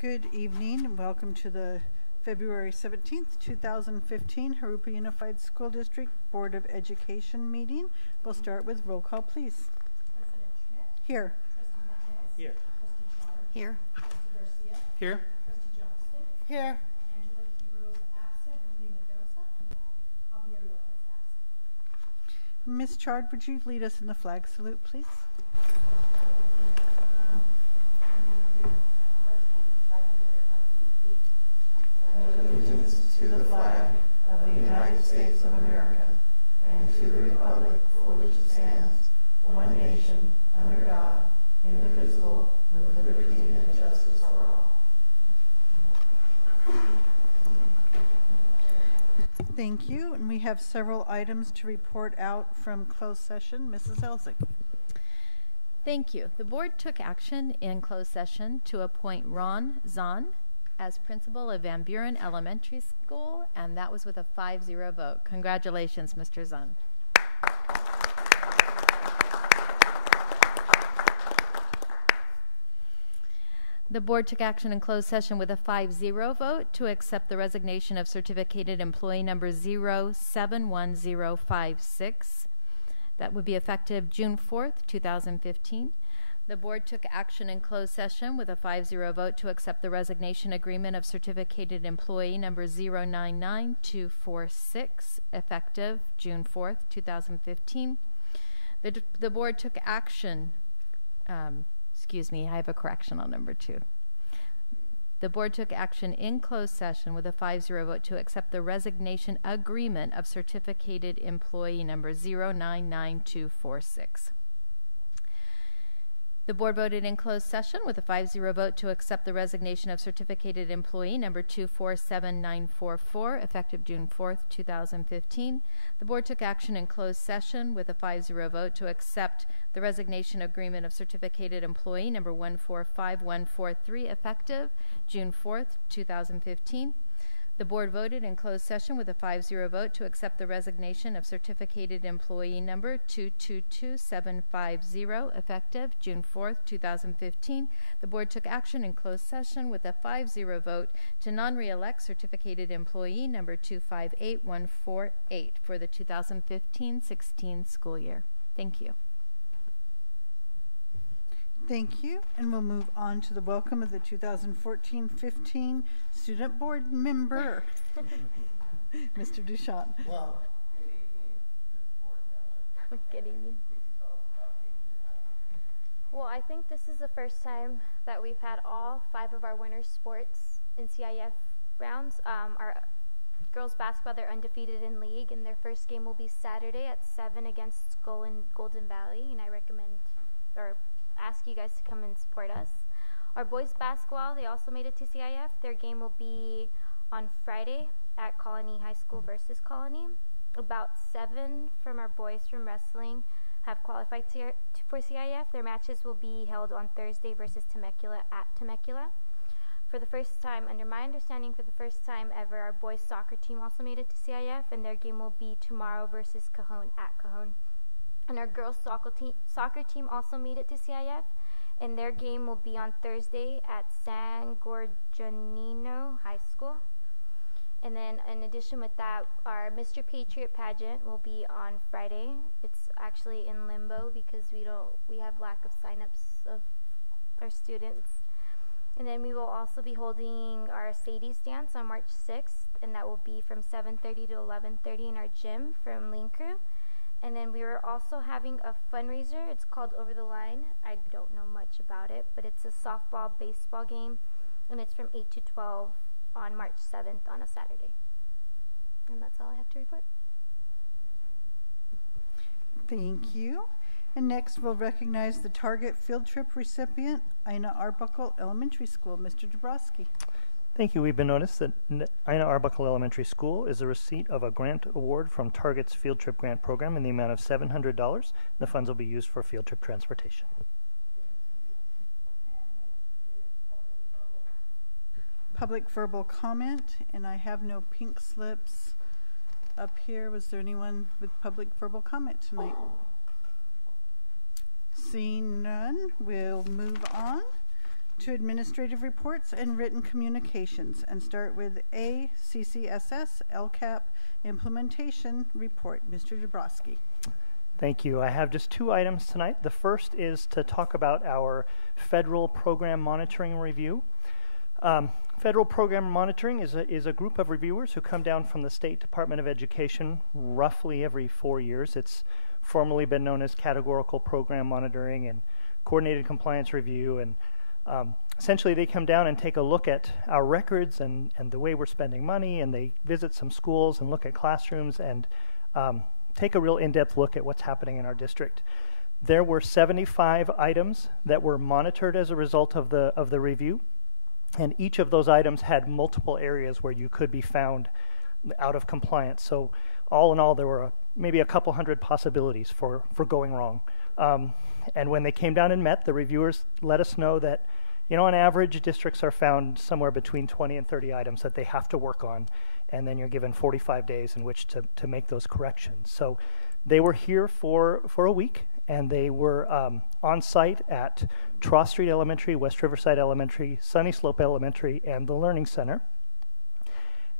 Good evening and welcome to the February 17th, 2015 Jurupa Unified School District Board of Education meeting. We'll start with roll call, please. President Schmidt. Here. Trustee Mendez. Here. Trustee Chard. Here. Trustee Garcia. Here. Trustee Johnston. Here. Angela Quiroz absent. Rudy Mendoza. Javier Lopez absent. Ms. Chard, would you lead us in the flag salute, please? Allegiance to the flag of the United States of America and to the republic for which it stands, one nation, under God, indivisible, with liberty and justice for all. Thank you. And we have several items to report out from closed session. Mrs. Elzig. Thank you. The board took action in closed session to appoint Ron Zahn as principal of Van Buren Elementary School, and that was with a 5-0 vote. Congratulations, Mr. Zahn. The board took action in closed session with a 5-0 vote to accept the resignation of certificated employee number 071056. That would be effective June 4th, 2015. The board took action in closed session with a 5-0 vote to accept the resignation agreement of certificated employee number 099246, effective June 4th, 2015. The board took action, excuse me, I have a correction on number 2. The board took action in closed session with a 5-0 vote to accept the resignation agreement of certificated employee number 099246. The board voted in closed session with a 5-0 vote to accept the resignation of certificated employee number 247944, effective June 4th, 2015. The board took action in closed session with a 5-0 vote to accept the resignation agreement of certificated employee number 145143, effective June 4th, 2015. The board voted in closed session with a 5-0 vote to accept the resignation of certificated employee number 222750, effective June 4th, 2015. The board took action in closed session with a 5-0 vote to non-reelect certificated employee number 258148 for the 2015-16 school year. Thank you. Thank you. And we'll move on to the welcome of the 2014-15 student board member, Mr. Duchamp. Well, Good evening. Well, I think this is the first time that we've had all 5 of our winners sports in CIF rounds. Our girls basketball, they're undefeated in league, and their first game will be Saturday at 7 against Skull in Golden Valley, and I recommend or ask you guys to come and support us. Our boys basketball, they also made it to CIF. Their game will be on Friday at Colony High School versus Colony. About 7 from our boys from wrestling have qualified for CIF. Their matches will be held on Thursday versus Temecula at Temecula. For the first time, under my understanding, for the first time ever, our boys soccer team also made it to CIF, and their game will be tomorrow versus Cajon at Cajon. And our girls soccer team also made it to CIF, and their game will be on Thursday at San Gorgonino High School. And then in addition with that, our Mr. Patriot pageant will be on Friday. It's actually in limbo because we have lack of signups of our students. And then we will also be holding our Sadie's dance on March 6th, and that will be from 7:30 to 11:30 in our gym from Lean Crew. And then we were also having a fundraiser. It's called Over the Line. I don't know much about it, but it's a softball baseball game, and it's from 8 to 12 on March 7th on a Saturday. And that's all I have to report. Thank you. And next we'll recognize the Target Field Trip recipient, Ina Arbuckle Elementary School. Mr. Dabrowski. Thank you. We've been noticed that Ina Arbuckle Elementary School is a receipt of a grant award from Target's Field Trip Grant Program in the amount of $700. The funds will be used for field trip transportation. Public verbal comment, and I have no pink slips up here. Was there anyone with public verbal comment tonight? Seeing none, we'll move on to administrative reports and written communications, and start with A, CCSS LCAP implementation report. Mr. Dabrowski. Thank you. I have just 2 items tonight. The first is to talk about our federal program monitoring review. Federal program monitoring is a group of reviewers who come down from the State Department of Education roughly every 4 years. It's formerly been known as categorical program monitoring and coordinated compliance review, and essentially they come down and take a look at our records and the way we're spending money, and they visit some schools and look at classrooms and take a real in-depth look at what's happening in our district. There were 75 items that were monitored as a result of the review, and each of those items had multiple areas where you could be found out of compliance. So all in all, there were maybe a couple hundred possibilities for going wrong. And when they came down and met, the reviewers let us know that, on average, districts are found somewhere between 20 and 30 items that they have to work on, and then you're given 45 days in which to make those corrections. So they were here for a week, and they were on site at Trough Street Elementary, West Riverside Elementary, Sunny Slope Elementary, and the Learning Center.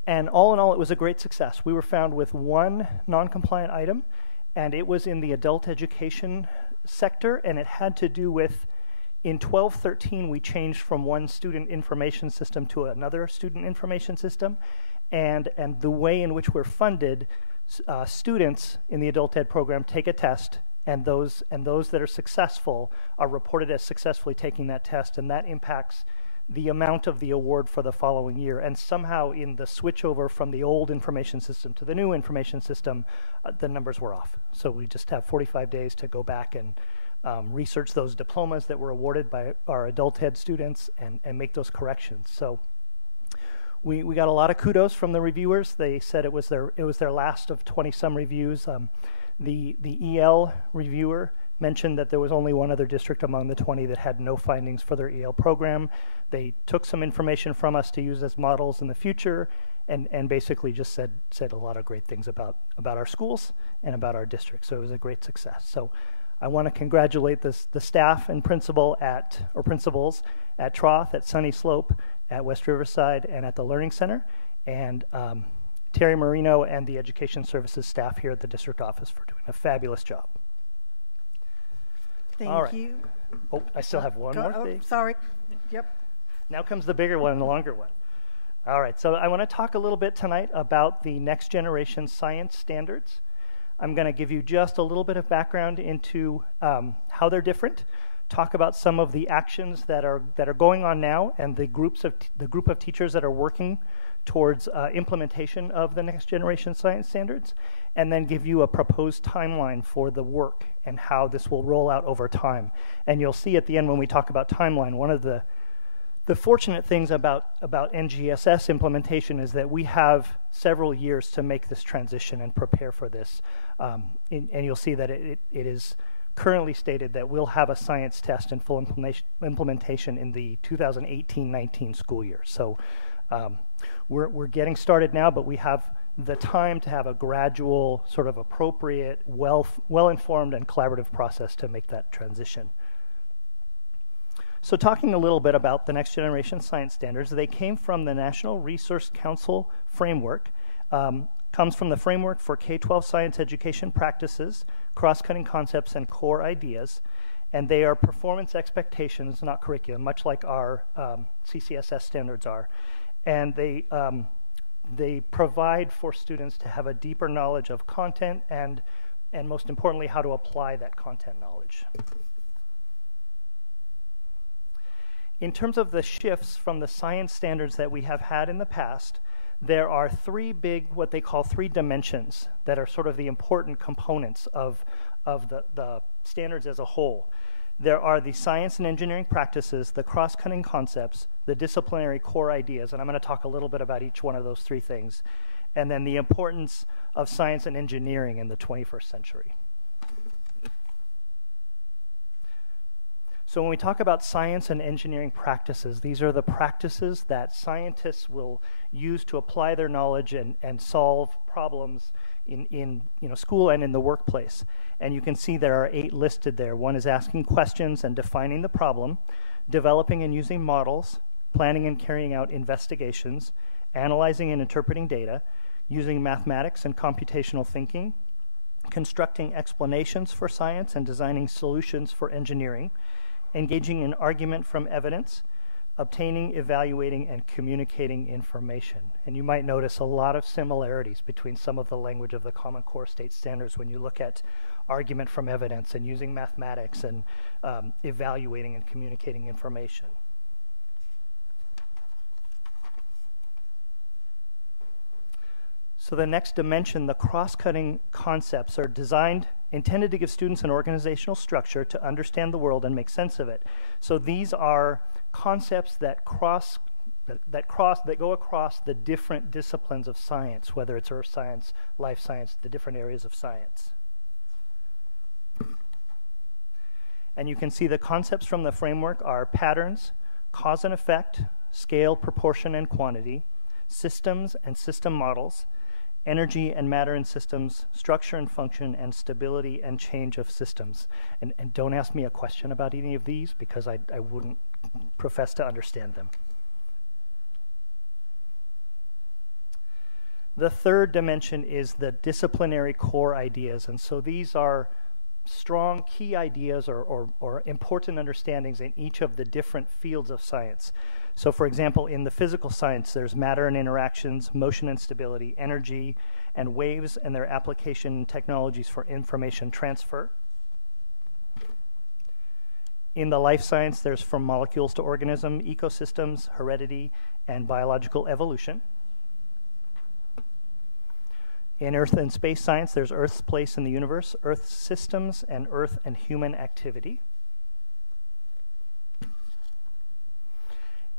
And all in all, it was a great success. We were found with 1 non-compliant item, and it was in the adult education sector, and it had to do with, in 12-13, we changed from one student information system to another student information system, and the way in which we're funded, students in the adult ed program take a test, and those that are successful are reported as successfully taking that test, and that impacts the amount of the award for the following year. And somehow in the switchover from the old information system to the new information system, the numbers were off. So we just have 45 days to go back and research those diplomas that were awarded by our adult ed students and make those corrections. So we got a lot of kudos from the reviewers. They said it was their last of 20-some reviews. The EL reviewer mentioned that there was only one other district among the 20 that had no findings for their EL program. They took some information from us to use as models in the future, and basically just said a lot of great things about our schools and about our district. So it was a great success. So I want to congratulate the staff and principals at Trough, at Sunny Slope, at West Riverside, and at the Learning Center, and Terry Marino and the Education Services staff here at the district office for doing a fabulous job. Thank you. Oh, I still have one more thing. Sorry. Yep. Now comes the bigger one and the longer one. All right, so I want to talk a little bit tonight about the next generation science standards. I'm going to give you just a little bit of background into how they're different, talk about some of the actions that are going on now and the group of teachers that are working towards implementation of the next generation science standards, and then give you a proposed timeline for the work and how this will roll out over time. And you'll see at the end when we talk about timeline, one of the fortunate things about NGSS implementation is that we have several years to make this transition and prepare for this. And you'll see that it is currently stated that we'll have a science test and full implementation in the 2018-19 school year. So we're getting started now, but we have the time to have a gradual, sort of appropriate, well-informed and collaborative process to make that transition. So talking a little bit about the next generation science standards, they came from the National Resource Council framework, comes from the framework for K-12 science education practices, cross-cutting concepts, and core ideas, and they are performance expectations, not curriculum, much like our CCSS standards are. And they provide for students to have a deeper knowledge of content and most importantly, how to apply that content knowledge. In terms of the shifts from the science standards that we have had in the past, there are 3 big, what they call 3 dimensions that are sort of the important components of the standards as a whole. There are the science and engineering practices, the cross-cutting concepts, the disciplinary core ideas, and I'm going to talk a little bit about each one of those 3 things, and then the importance of science and engineering in the 21st century. So when we talk about science and engineering practices, these are the practices that scientists will use to apply their knowledge and solve problems in school and in the workplace. And you can see there are 8 listed there. One is asking questions and defining the problem. developing and using models, planning and carrying out investigations, analyzing and interpreting data, using mathematics and computational thinking, constructing explanations for science and designing solutions for engineering, engaging in argument from evidence, obtaining, evaluating, and communicating information. And you might notice a lot of similarities between some of the language of the Common Core state standards when you look at argument from evidence and using mathematics and evaluating and communicating information. So the next dimension, the cross-cutting concepts are intended to give students an organizational structure to understand the world and make sense of it. So these are concepts that go across the different disciplines of science, whether it's earth science, life science, the different areas of science. And you can see the concepts from the framework are patterns, cause and effect, scale, proportion, and quantity, systems and system models, energy and matter in systems, structure and function, and stability and change of systems. And don't ask me a question about any of these because I wouldn't profess to understand them. The third dimension is the disciplinary core ideas. And so these are strong key ideas or important understandings in each of the different fields of science. So for example, in the physical science, there's matter and interactions, motion and stability, energy, and waves and their application technologies for information transfer. In the life science, there's from molecules to organism, ecosystems, heredity, and biological evolution. In earth and space science, there's Earth's place in the universe, Earth systems, and Earth and human activity.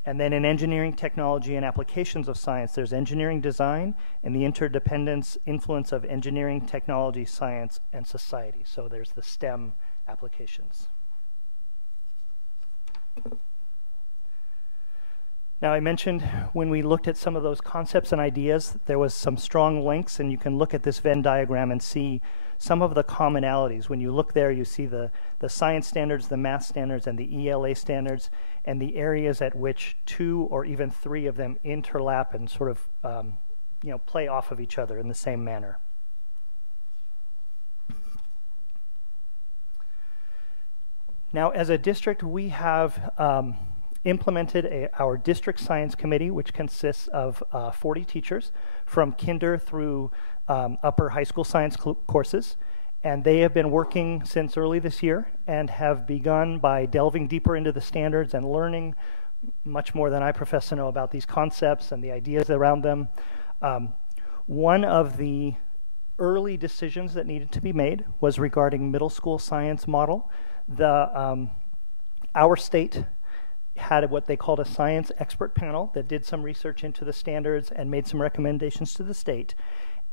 And then in engineering, technology, and applications of science, there's engineering design and the interdependence influence of engineering, technology, science, and society. So there's the STEM applications. Now, I mentioned when we looked at some of those concepts and ideas, there was some strong links, and you can look at this Venn diagram and see some of the commonalities. When you look there, you see the science standards, the math standards, and the ELA standards, and the areas at which 2 or even 3 of them interlap and sort of play off of each other in the same manner. Now, as a district, we have implemented our district science committee, which consists of 40 teachers from kinder through upper high school science courses. And they have been working since early this year and have begun by delving deeper into the standards and learning much more than I profess to know about these concepts and the ideas around them. One of the early decisions that needed to be made was regarding middle school science model. Our state had what they called a science expert panel that did some research into the standards and made some recommendations to the state.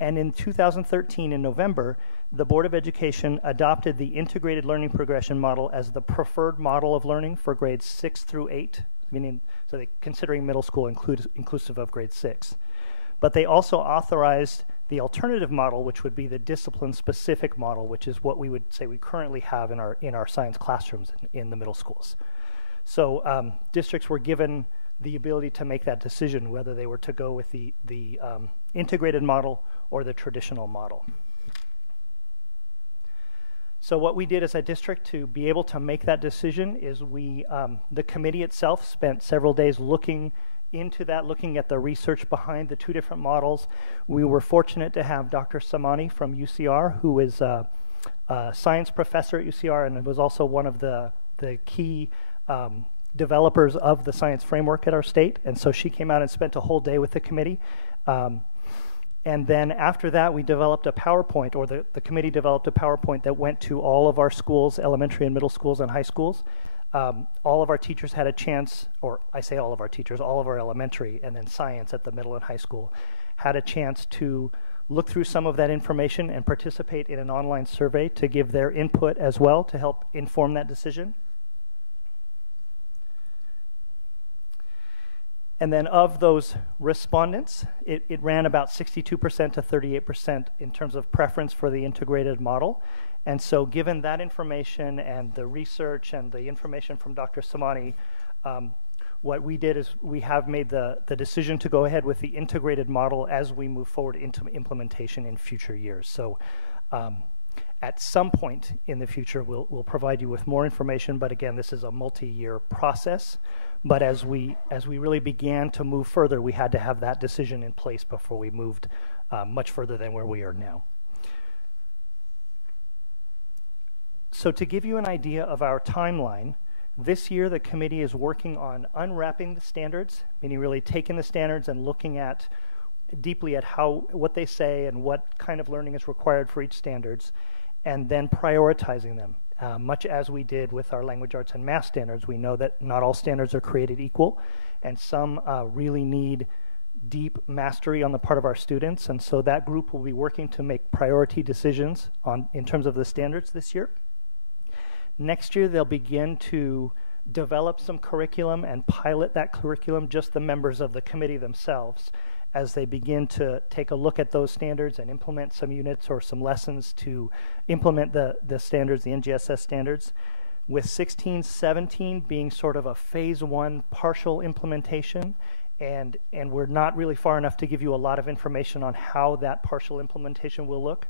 And in 2013, in November, the Board of Education adopted the integrated learning progression model as the preferred model of learning for grades 6 through 8, meaning so they considering middle school inclusive of grade 6. But they also authorized the alternative model, which would be the discipline-specific model, which is what we would say we currently have in our science classrooms in the middle schools. So districts were given the ability to make that decision, whether they were to go with the integrated model or the traditional model. So what we did as a district to be able to make that decision is the committee itself spent several days looking into that, looking at the research behind the 2 different models. We were fortunate to have Dr. Samani from UCR, who is a science professor at UCR and was also one of the key developers of the science framework at our state. And so she came out and spent a whole day with the committee. And then after that, we developed a PowerPoint, or the committee developed a PowerPoint that went to all of our schools, elementary and middle schools and high schools. All of our teachers had a chance, or I say all of our teachers, all of our elementary and then science at the middle and high school had a chance to look through some of that information and participate in an online survey to give their input as well to help inform that decision. And then of those respondents, it ran about 62% to 38% in terms of preference for the integrated model. And so given that information and the research and the information from Dr. Samani, What we did is we have made the decision to go ahead with the integrated model as we move forward into implementation in future years. So at some point in the future, we'll provide you with more information, but again, this is a multi-year process. But as we really began to move further, we had to have that decision in place before we moved much further than where we are now. So to give you an idea of our timeline, this year the committee is working on unwrapping the standards, meaning really taking the standards and looking at deeply at what they say and what kind of learning is required for each standards, and then prioritizing them. Much as we did with our language arts and math standards, we know that not all standards are created equal, and some really need deep mastery on the part of our students, and so that group will be working to make priority decisions in terms of the standards this year. Next year, they'll begin to develop some curriculum and pilot that curriculum, just the members of the committee themselves, as they begin to take a look at those standards and implement some units or some lessons to implement the standards, the NGSS standards, with 16, 17 being sort of a phase 1 partial implementation. And we're not really far enough to give you a lot of information on how that partial implementation will look.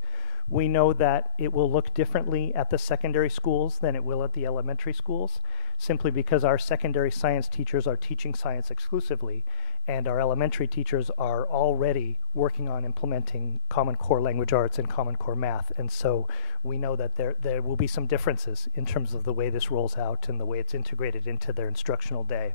We know that it will look differently at the secondary schools than it will at the elementary schools, simply because our secondary science teachers are teaching science exclusively, and our elementary teachers are already working on implementing Common Core Language Arts and Common Core Math. And so we know that there will be some differences in terms of the way this rolls out and the way it's integrated into their instructional day.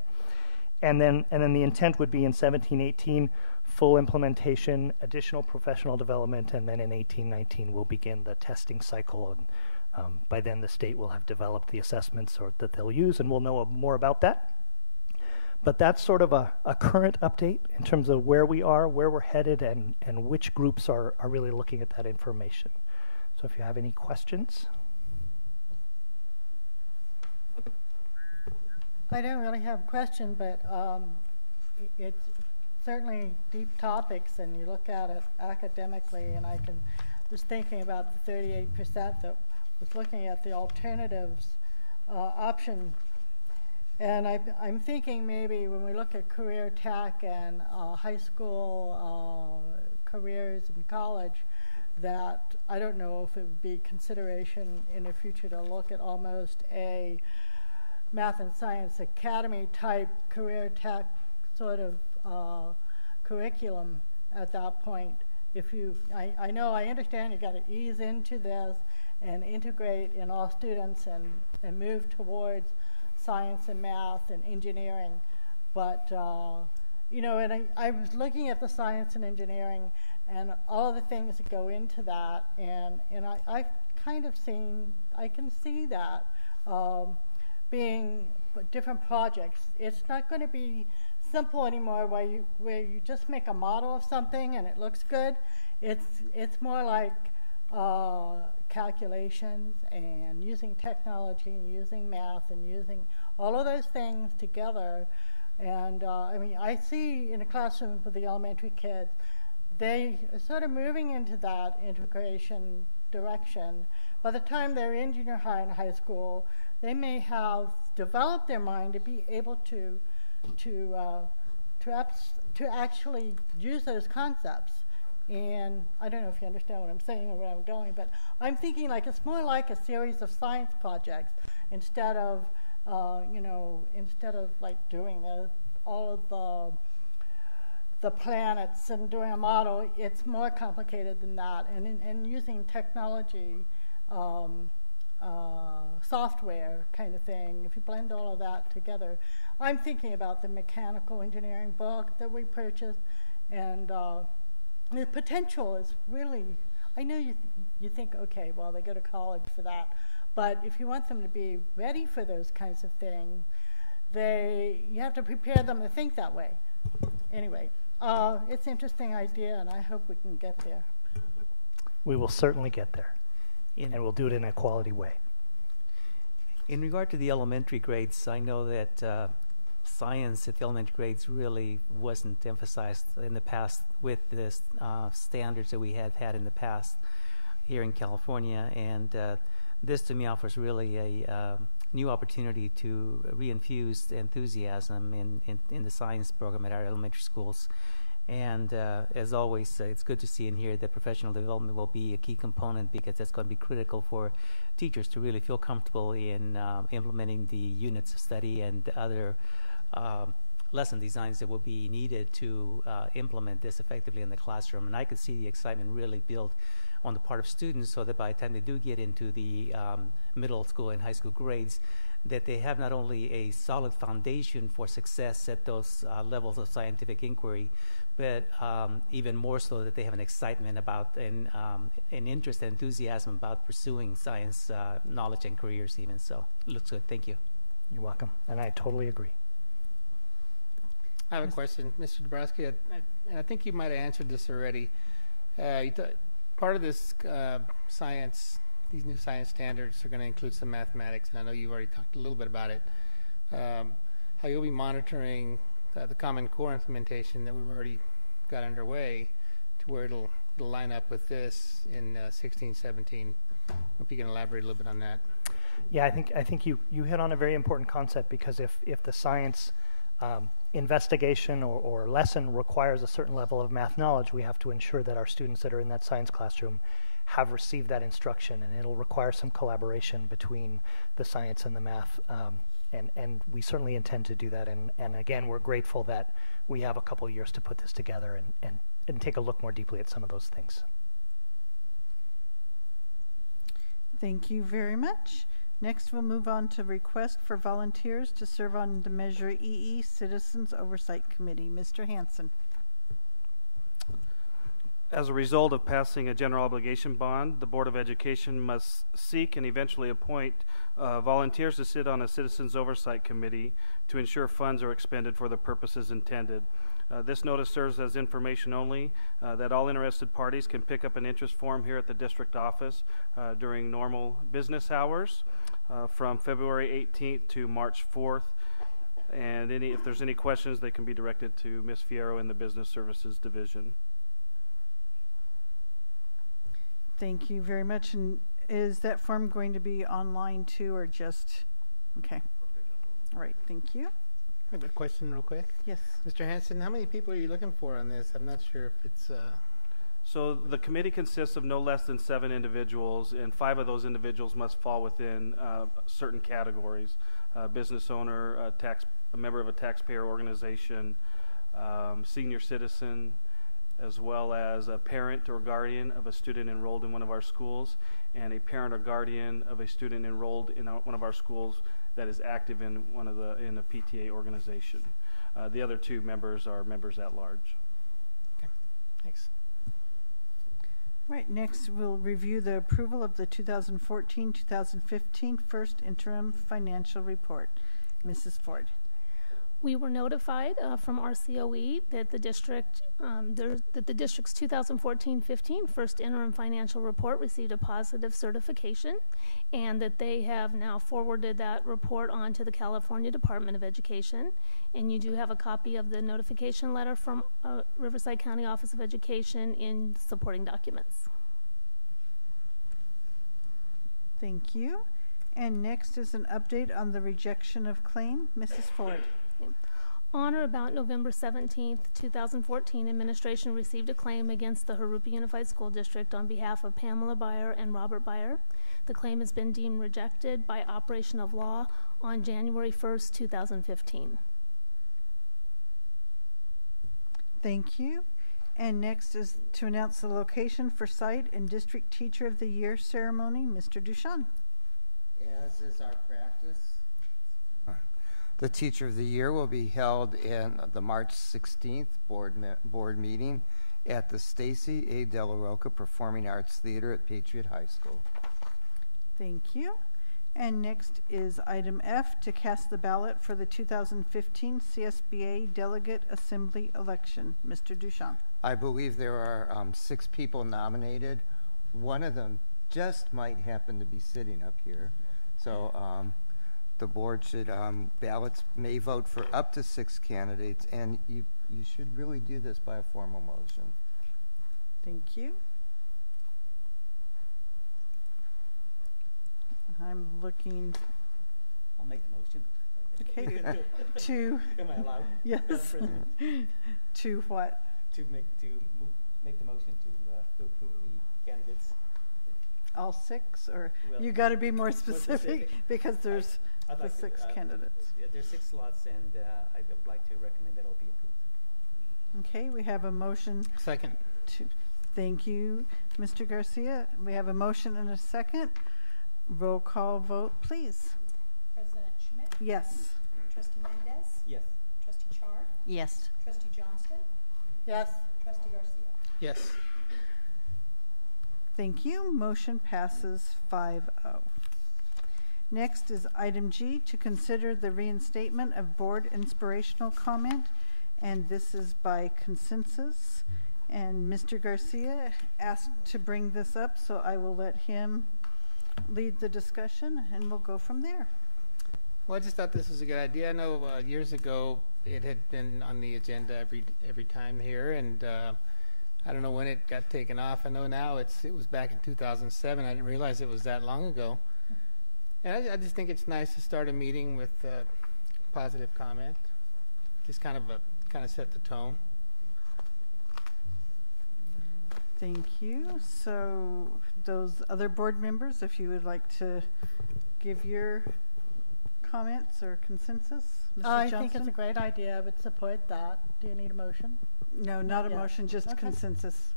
And then the intent would be in 17, 18, full implementation, additional professional development, and then in 18, 19 we'll begin the testing cycle. And by then the state will have developed the assessments that they'll use, and we'll know more about that. But that's sort of a current update in terms of where we are, where we're headed, and which groups are really looking at that information. So if you have any questions. I don't really have a question, but it's certainly deep topics, and you look at it academically, and I was thinking about the 38% that was looking at the alternatives option. And I'm thinking maybe when we look at career tech and high school careers in college, that I don't know if it would be consideration in the future to look at almost a Math and Science Academy type career tech sort of curriculum at that point. I know, I understand you got to ease into this and integrate in all students and move towards science and math and engineering, but you know, and I was looking at the science and engineering and all of the things that go into that, and I've kind of I can see that being different projects. It's not going to be simple anymore where you just make a model of something and it looks good. It's more like calculations and using technology and using math and using all of those things together. And I mean, I see in a classroom for the elementary kids, they are sort of moving into that integration direction. By the time they're in junior high and high school, they may have developed their mind to be able to actually use those concepts. And I don't know if you understand what I'm saying or where I'm going, but I'm thinking like it's more like a series of science projects instead of like doing all of the planets and doing a model. It's more complicated than that, and using technology, software kind of thing. If you blend all of that together, I'm thinking about the mechanical engineering book that we purchased, and the potential is really, I know you think, okay, well, they go to college for that, but if you want them to be ready for those kinds of things, you have to prepare them to think that way. Anyway, it's an interesting idea, and I hope we can get there. We will certainly get there, and we'll do it in a quality way. In regard to the elementary grades, I know that science at the elementary grades really wasn't emphasized in the past with the standards that we have had in the past here in California, and this to me offers really new opportunity to reinfuse enthusiasm in the science program at our elementary schools. And as always, it's good to see and hear that professional development will be a key component, because that's going to be critical for teachers to really feel comfortable in implementing the units of study and other lesson designs that will be needed to implement this effectively in the classroom. And I could see the excitement really build on the part of students, so that by the time they do get into the middle school and high school grades, that they have not only a solid foundation for success at those levels of scientific inquiry, but even more so that they have an excitement about and an interest and enthusiasm about pursuing science knowledge and careers even. So it looks good. Thank you. You're welcome. And I totally agree. I have a question, Mr. Dabrowski. I think you might have answered this already. Part of this science, these new science standards are going to include some mathematics, and I know you've already talked a little bit about it. How you'll be monitoring the Common Core implementation that we've already got underway, to where it'll line up with this in 16, 17. Hope you can elaborate a little bit on that. Yeah, I think you hit on a very important concept, because if the science investigation or lesson requires a certain level of math knowledge, we have to ensure that our students that are in that science classroom have received that instruction, and it'll require some collaboration between the science and the math, and we certainly intend to do that. And again, we're grateful that we have a couple years to put this together and take a look more deeply at some of those things. Thank you very much. Next, we'll move on to request for volunteers to serve on the Measure EE Citizens Oversight Committee. Mr. Hanson. As a result of passing a general obligation bond, the Board of Education must seek and eventually appoint volunteers to sit on a Citizens Oversight Committee to ensure funds are expended for the purposes intended. This notice serves as information only, that all interested parties can pick up an interest form here at the district office during normal business hours from February 18th to March 4th. And if there's any questions, they can be directed to Ms. Fierro in the Business Services Division. Thank you very much. And is that form going to be online too, or just, okay. All right, thank you. I have a question real quick. Yes. Mr. Hanson, how many people are you looking for on this? I'm not sure if it's... So the committee consists of no less than 7 individuals, and 5 of those individuals must fall within certain categories: business owner, a member of a taxpayer organization, senior citizen, as well as a parent or guardian of a student enrolled in one of our schools, and a parent or guardian of a student enrolled in one of our schools that is active in in a PTA organization. The other 2 members are members at large. Okay, thanks. Right, next we'll review the approval of the 2014-2015 first interim financial report. Mrs. Ford. We were notified from RCOE that the district's 2014-15 first interim financial report received a positive certification, and that they have now forwarded that report on to the California Department of Education. And you do have a copy of the notification letter from Riverside County Office of Education in supporting documents. Thank you. And next is an update on the rejection of claim. Mrs. Ford. On or about November 17th, 2014, administration received a claim against the Jurupa Unified School District on behalf of Pamela Beyer and Robert Beyer. The claim has been deemed rejected by operation of law on January 1st, 2015. Thank you. And next is to announce the location for site and District Teacher of the Year ceremony. Mr. Duchan. As is our practice, the Teacher of the Year will be held in the March 16th board meeting at the Stacy A. De La Rocca Performing Arts Theater at Patriot High School. Thank you. And next is item F, to cast the ballot for the 2015 CSBA Delegate Assembly election. Mr. Duchamp. I believe there are 6 people nominated. One of them just might happen to be sitting up here. So the board should, ballots may vote for up to 6 candidates, and you should really do this by a formal motion. Thank you. I'm looking I'll make the motion. Okay, to, Am I allowed? yes, Madam President? to what? To make the motion to approve the candidates. All six, or Well, you got to be more specific specific. because there's I'd the like to, six candidates. Yeah, there's 6 slots, and I'd like to recommend that all be approved. Okay, we have a motion Second. to, thank you, Mr. Garcia. We have a motion and a second. Roll call vote, please. President Schmidt, Yes. Trustee Mendez, Yes. Trustee Chard, Yes. Trustee Johnston, Yes. Trustee Garcia. Yes. Thank you. Motion passes 5-0. Next is item G, to consider the reinstatement of board inspirational comment, and this is by consensus. And Mr. Garcia asked to bring this up, so I will let him lead the discussion, and we'll go from there. Well, I just thought this was a good idea. I know years ago it had been on the agenda every time here, and I don't know when it got taken off. I know now it was back in 2007. I didn't realize it was that long ago. And I just think it's nice to start a meeting with positive comment. Just kind of set the tone. Thank you. So those other board members, if you would like to give your comments or consensus, Mrs. I Johnson? think it's a great idea. I would support that. Do you need a motion? No, not a Yeah. motion, just Okay. consensus.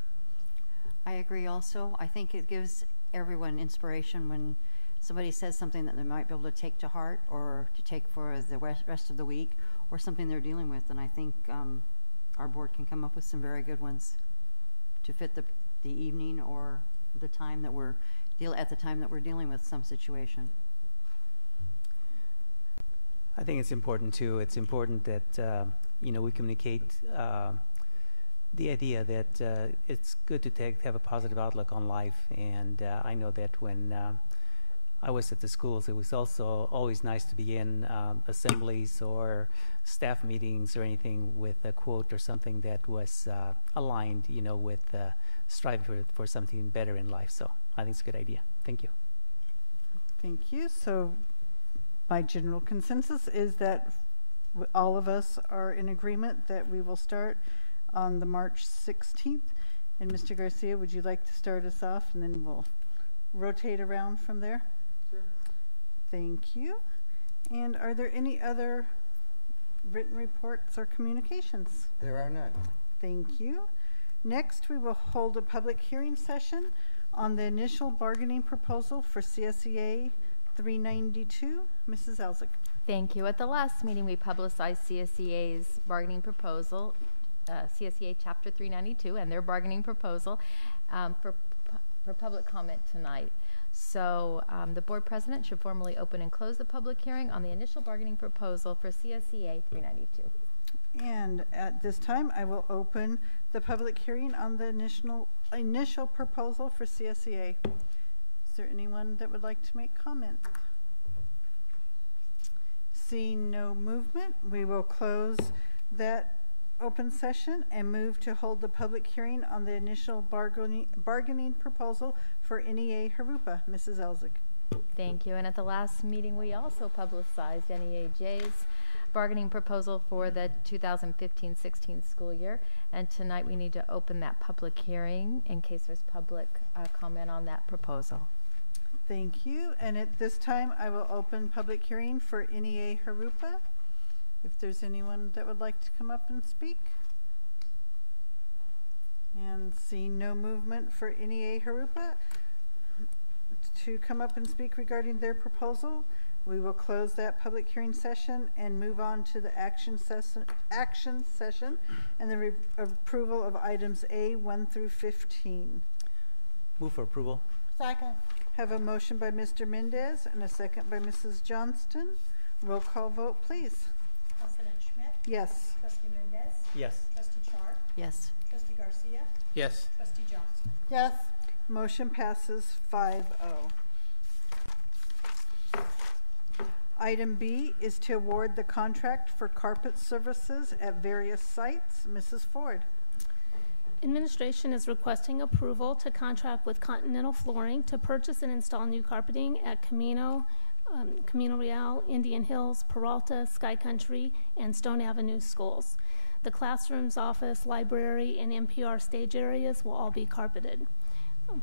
I agree also. I think it gives everyone inspiration when somebody says something that they might be able to take to heart or to take for the rest of the week or something they're dealing with. And I think our board can come up with some very good ones to fit the evening or the time that we're dealing with some situation. I think it's important too. It's important that we communicate the idea that it's good to have a positive outlook on life. And I know that when I was at the schools, it was also always nice to be in assemblies or staff meetings or anything with a quote or something that was aligned, with striving for something better in life. So I think it's a good idea. Thank you. Thank you. So my general consensus is that all of us are in agreement that we will start on the March 16th. And Mr. Garcia, would you like to start us off, and then we'll rotate around from there? Sure. Thank you. And are there any other written reports or communications? There are none. Thank you. Next, we will hold a public hearing session on the initial bargaining proposal for CSEA 392. Mrs. Elzick. Thank you. At the last meeting, we publicized CSEA's bargaining proposal, CSEA Chapter 392, and their bargaining proposal for public comment tonight. So the board president should formally open and close the public hearing on the initial bargaining proposal for CSEA 392. And at this time, I will open the public hearing on the initial proposal for CSEA. Is there anyone that would like to make comment? Seeing no movement, we will close that open session and move to hold the public hearing on the initial bargaining proposal for NEA Jurupa. Mrs. Elzick. Thank you. And at the last meeting, we also publicized NEAJ's bargaining proposal for the 2015-16 school year. And tonight we need to open that public hearing in case there's public comment on that proposal. Thank you. And at this time, I will open public hearing for NEA Jurupa. If there's anyone that would like to come up and speak. And seeing no movement for NEA Jurupa to come up and speak regarding their proposal, we will close that public hearing session and move on to the action session and the approval of items A1 through 15. Move for approval. Second. Have a motion by Mr. Mendez and a second by Mrs. Johnston. Roll call vote, please. President Schmidt, Yes. Trustee Mendez, Yes. Trustee Chard, Yes. Trustee Garcia, Yes. Trustee Johnston. Yes. Motion passes 5-0. Item B is to award the contract for carpet services at various sites. Mrs. Ford. Administration is requesting approval to contract with Continental Flooring to purchase and install new carpeting at Camino, Camino Real, Indian Hills, Peralta, Sky Country, and Stone Avenue schools. The classrooms, office, library, and NPR stage areas will all be carpeted.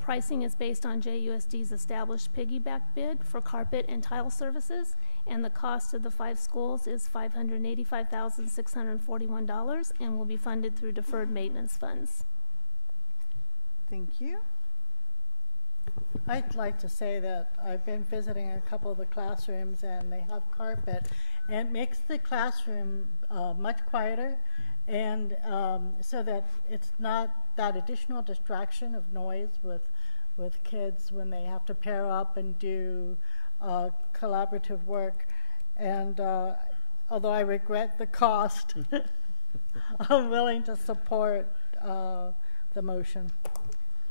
Pricing is based on JUSD's established piggyback bid for carpet and tile services, and the cost of the 5 schools is $585,641 and will be funded through deferred maintenance funds. Thank you. I'd like to say that I've been visiting a couple of the classrooms and they have carpet, and it makes the classroom much quieter, and so that it's not that additional distraction of noise with kids when they have to pair up and do collaborative work. And although I regret the cost, I'm willing to support the motion.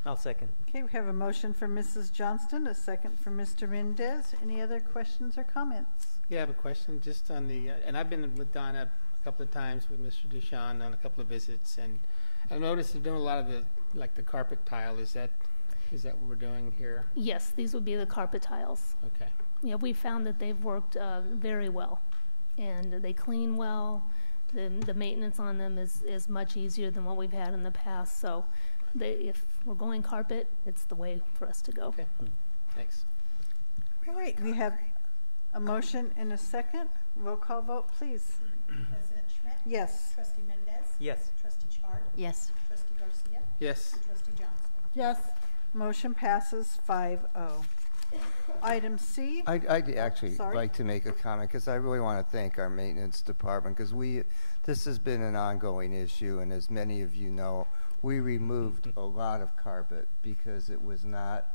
I'll second. Okay, we have a motion from Mrs. Johnston, a second from Mr. Mendez. Any other questions or comments? Yeah, I have a question just on the, and I've been with Donna a couple of times with Mr. Deshawn on a couple of visits, and I noticed they're doing a lot of the, like the carpet tile. Is that what we're doing here? Yes, these would be the carpet tiles. Okay. Yeah, we found that they've worked very well, and they clean well. The maintenance on them is much easier than what we've had in the past. So, if we're going carpet, it's the way for us to go. Okay. Thanks. All right, we have a motion and a second. Roll call vote, please. President Schmidt? Yes. Trustee Mendez? Yes. Trustee Chard? Yes. Trustee Garcia? Yes. Trustee Johnston? Yes. Motion passes 5-0. Item C. I'd actually Sorry. like to make a comment because I really want to thank our maintenance department because this has been an ongoing issue, and as many of you know, we removed a lot of carpet because it was not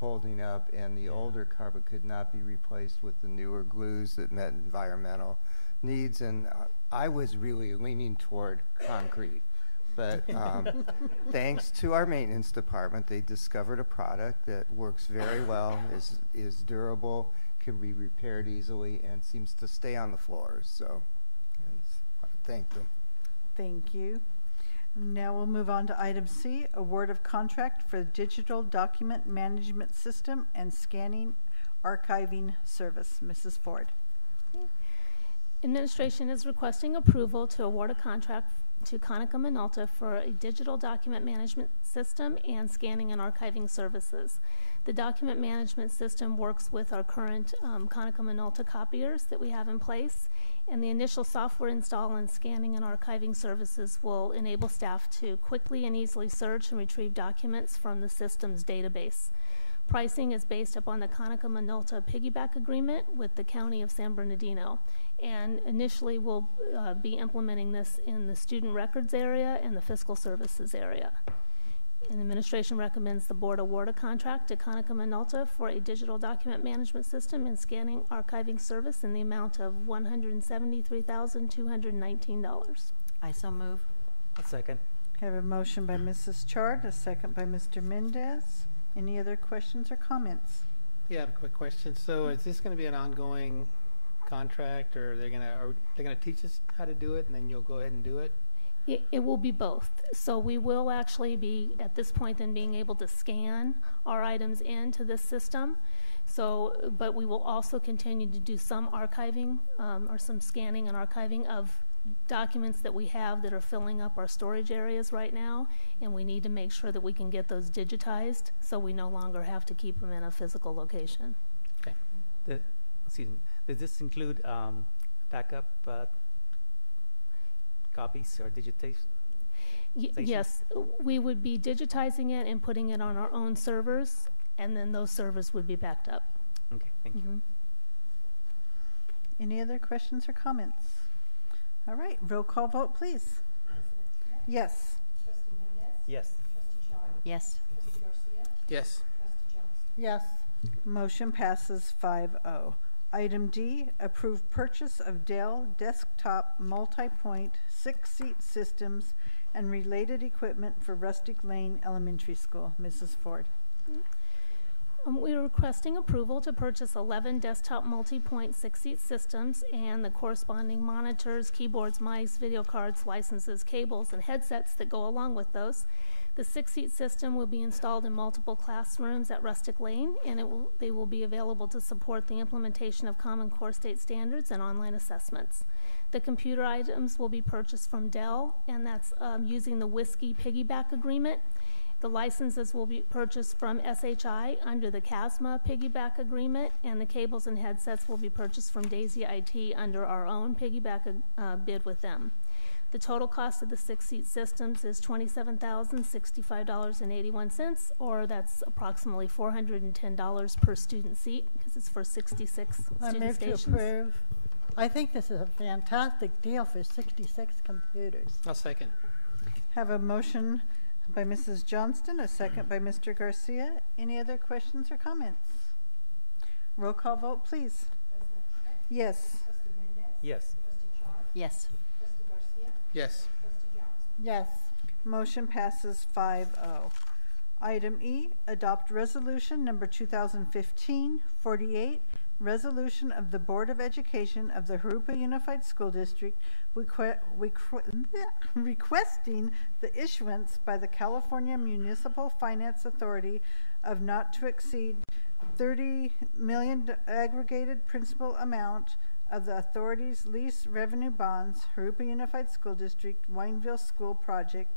holding up, and the older carpet could not be replaced with the newer glues that met environmental needs, and I was really leaning toward concrete. But thanks to our maintenance department, they discovered a product that works very well, is durable, can be repaired easily, and seems to stay on the floors. So I want to thank them. Thank you. Now we'll move on to item C, award of contract for digital document management system and scanning archiving service. Mrs. Ford. Administration is requesting approval to award a contract to Konica Minolta for a digital document management system and scanning and archiving services. The document management system works with our current Konica Minolta copiers that we have in place, and the initial software install and scanning and archiving services will enable staff to quickly and easily search and retrieve documents from the system's database. Pricing is based upon the Konica Minolta piggyback agreement with the County of San Bernardino, and initially we'll be implementing this in the student records area and the fiscal services area. And administration recommends the board award a contract to Konica Minolta for a digital document management system and scanning archiving service in the amount of $173,219. I so move. I'll second. Have a motion by Mrs. Chard, a second by Mr. Mendez. Any other questions or comments? Yeah, I have a quick question. So is this going to be an ongoing contract, or they're going to teach us how to do it, and then you'll go ahead and do it? It will be both. So we will actually be, at this point, then being able to scan our items into this system. So, but we will also continue to do some archiving or some scanning and archiving of documents that we have that are filling up our storage areas right now, and we need to make sure that we can get those digitized so we no longer have to keep them in a physical location. Okay. Excuse me. Does this include backup copies or digitation? Yes, we would be digitizing it and putting it on our own servers, and then those servers would be backed up. Okay, thank you. Any other questions or comments? All right, roll call vote, please. Yes. Trustee Mendez? Yes. Trustee Chard? Yes. Trustee Garcia? Yes. Trustee Johnston? Yes. Motion passes 5-0. Item D, approve purchase of Dell desktop multi-point 6-seat systems and related equipment for Rustic Lane Elementary School. Mrs. Ford. We are requesting approval to purchase 11 desktop multi-point 6-seat systems and the corresponding monitors, keyboards, mice, video cards, licenses, cables, and headsets that go along with those. The 6-seat system will be installed in multiple classrooms at Rustic Lane, and they will be available to support the implementation of Common Core state standards and online assessments. The computer items will be purchased from Dell, and that's using the Whiskey piggyback agreement. The licenses will be purchased from SHI under the Csba piggyback agreement, and the cables and headsets will be purchased from Daisy IT under our own piggyback bid with them. The total cost of the 6-seat systems is $27,065.81, or that's approximately $410 per student seat, because it's for 66 I student move stations. to approve. I think this is a fantastic deal for 66 computers. I'll second. Have a motion by Mrs. Johnston, a second by Mr. Garcia. Any other questions or comments? Roll call vote, please. Yes. Yes. Yes. Yes. Yes. Motion passes 5-0. Item E, adopt resolution number 2015-48, resolution of the Board of Education of the Jurupa Unified School District requesting the issuance by the California Municipal Finance Authority of not to exceed $30 million aggregated principal amount of the authority's lease revenue bonds, Jurupa Unified School District, Wineville School Project,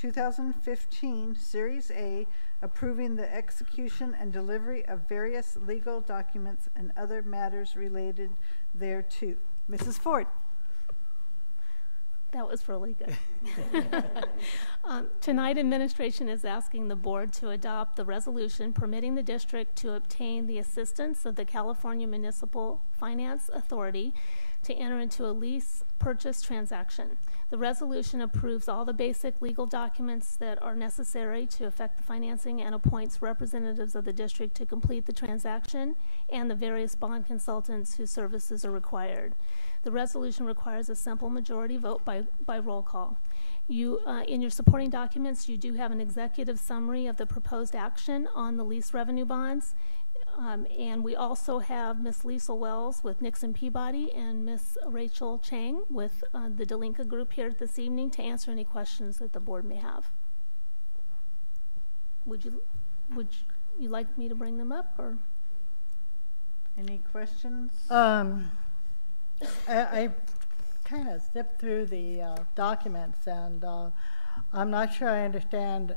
2015, Series A, approving the execution and delivery of various legal documents and other matters related thereto. Mrs. Ford. That was really good. Tonight, administration is asking the board to adopt the resolution permitting the district to obtain the assistance of the California Municipal Finance Authority to enter into a lease purchase transaction. The resolution approves all the basic legal documents that are necessary to effect the financing and appoints representatives of the district to complete the transaction and the various bond consultants whose services are required. The resolution requires a simple majority vote by roll call. You, in your supporting documents, you do have an executive summary of the proposed action on the lease revenue bonds. And we also have Ms. Lisa Wells with Nixon Peabody and Ms. Rachel Chang with the Delinka group here this evening to answer any questions that the board may have. Would you like me to bring them up, or? Any questions? I kind of zipped through the documents, and I'm not sure I understand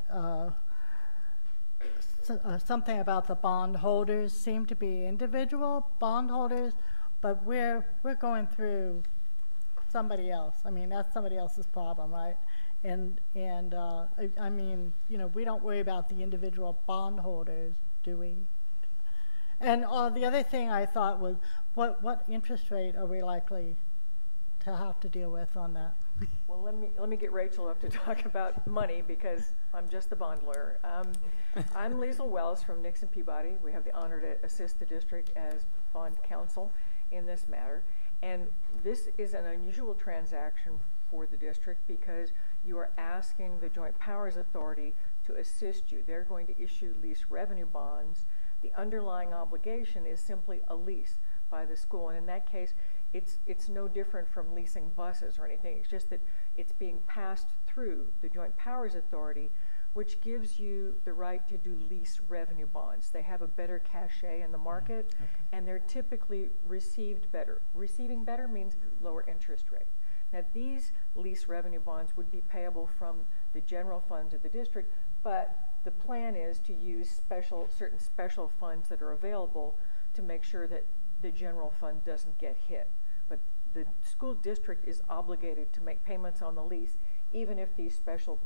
something about the bondholders. Seem to be individual bondholders, but we're going through somebody else. I mean, that's somebody else's problem, right? And I mean, you know, we don't worry about the individual bondholders, do we? And the other thing I thought was, what interest rate are we likely to have to deal with on that? Well, let me get Rachel up to talk about money, because I'm just the bond lawyer. I'm Liesl Wells from Nixon Peabody. We have the honor to assist the district as bond counsel in this matter. And this is an unusual transaction for the district because you are asking the Joint Powers Authority to assist you. They're going to issue lease revenue bonds. The underlying obligation is simply a lease by the school. And in that case, it's no different from leasing buses or anything. It's just that it's being passed through the Joint Powers Authority, which gives you the right to do lease revenue bonds. They have a better cachet in the market, and they're typically received better. Receiving better means lower interest rate. Now, these lease revenue bonds would be payable from the general funds of the district, but the plan is to use certain special funds that are available to make sure that the general fund doesn't get hit. But the school district is obligated to make payments on the lease, even if these special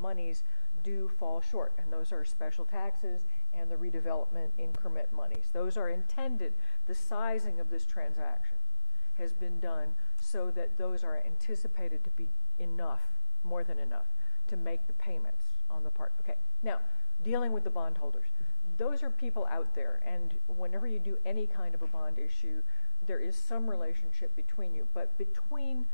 monies do fall short, and those are special taxes and the redevelopment increment monies. Those are intended, the sizing of this transaction has been done so that those are anticipated to be enough, more than enough, to make the payments on the part. Okay, now, dealing with the bondholders. Those are people out there, and whenever you do any kind of a bond issue, there is some relationship between you, but between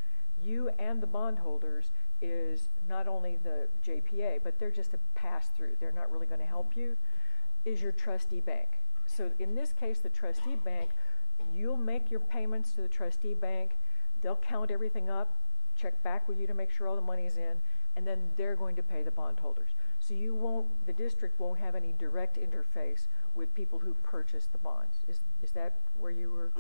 you and the bondholders is not only the JPA, but they're just a pass-through. They're not really going to help you, is your trustee bank. So in this case, the trustee bank, you'll make your payments to the trustee bank. They'll count everything up, check back with you to make sure all the money's in, and then they're going to pay the bondholders. So the district won't have any direct interface with people who purchase the bonds. Is that where your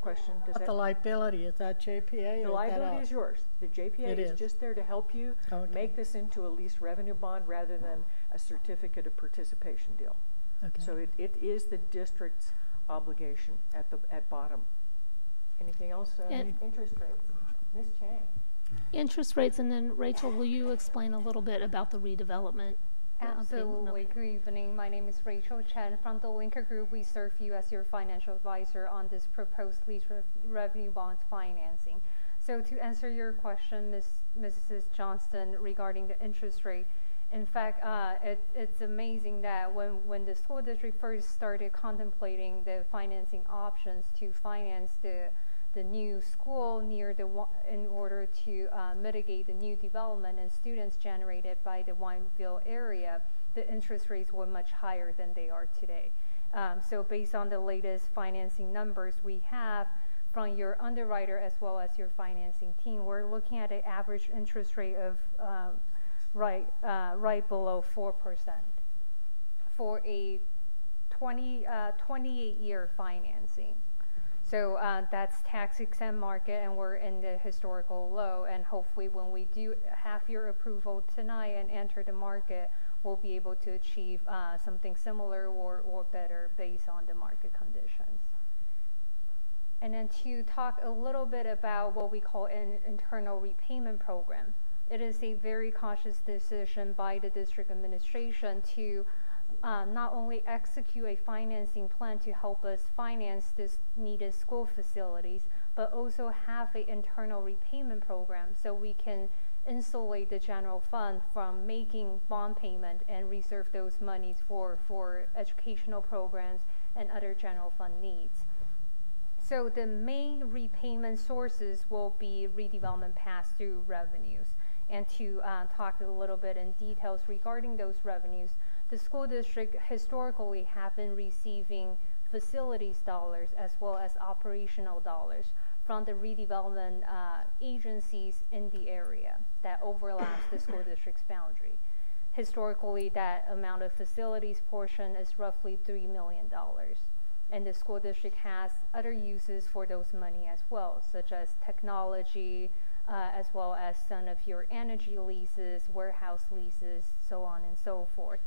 question? But the liability, is that JPA? The liability is yours. The JPA It is is. just there to help you Okay. make this into a lease revenue bond rather than a certificate of participation deal. Okay. So it is the district's obligation at bottom. Anything else? Interest rates. Ms. Chang. Interest rates, and then Rachel, will you explain a little bit about the redevelopment? Absolutely. Good evening. My name is Rachel Chen from the Linker Group. We serve you as your financial advisor on this proposed lease revenue bond financing. So to answer your question, Mrs. Johnston, regarding the interest rate, in fact, it's amazing that when the school district first started contemplating the financing options to finance the new school in order to mitigate the new development and students generated by the Wineville area, the interest rates were much higher than they are today. So based on the latest financing numbers we have from your underwriter as well as your financing team, we're looking at an average interest rate of right below 4% for a 28-year financing. So that's tax-exempt market, and we're in the historical low. And hopefully when we do have your approval tonight and enter the market, we'll be able to achieve something similar or better based on the market conditions. And then to talk a little bit about what we call an internal repayment program. It is a very cautious decision by the district administration to not only execute a financing plan to help us finance this needed school facilities, but also have an internal repayment program so we can insulate the general fund from making bond payment and reserve those monies for educational programs and other general fund needs. So the main repayment sources will be redevelopment pass-through revenues. And to talk a little bit in details regarding those revenues, the school district historically have been receiving facilities dollars as well as operational dollars from the redevelopment agencies in the area that overlaps the school district's boundary. Historically, that amount of facilities portion is roughly $3 million. And the school district has other uses for those money as well, such as technology, as well as some of your energy leases, warehouse leases, so on and so forth.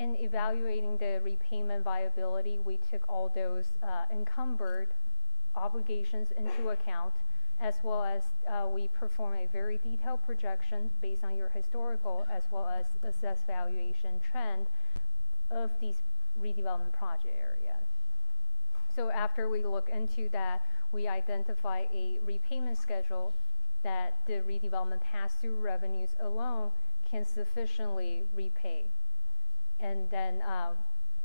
In evaluating the repayment viability, we took all those encumbered obligations into account, as well as we perform a very detailed projection based on your historical as well as assessed valuation trend of these redevelopment project areas. So after we look into that, we identify a repayment schedule that the redevelopment pass-through revenues alone can sufficiently repay. And then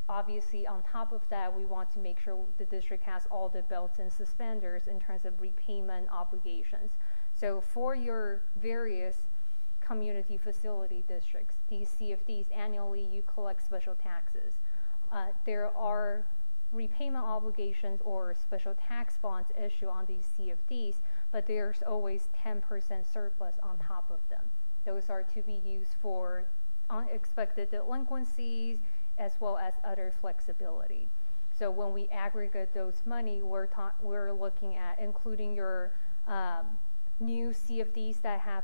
obviously on top of that, we want to make sure the district has all the belts and suspenders in terms of repayment obligations. So for your various community facility districts, these CFDs, annually you collect special taxes. There are repayment obligations or special tax bonds issued on these CFDs, but there's always 10% surplus on top of them. Those are to be used for unexpected delinquencies as well as other flexibility. So when we aggregate those money, we're looking at including your new CFDs that have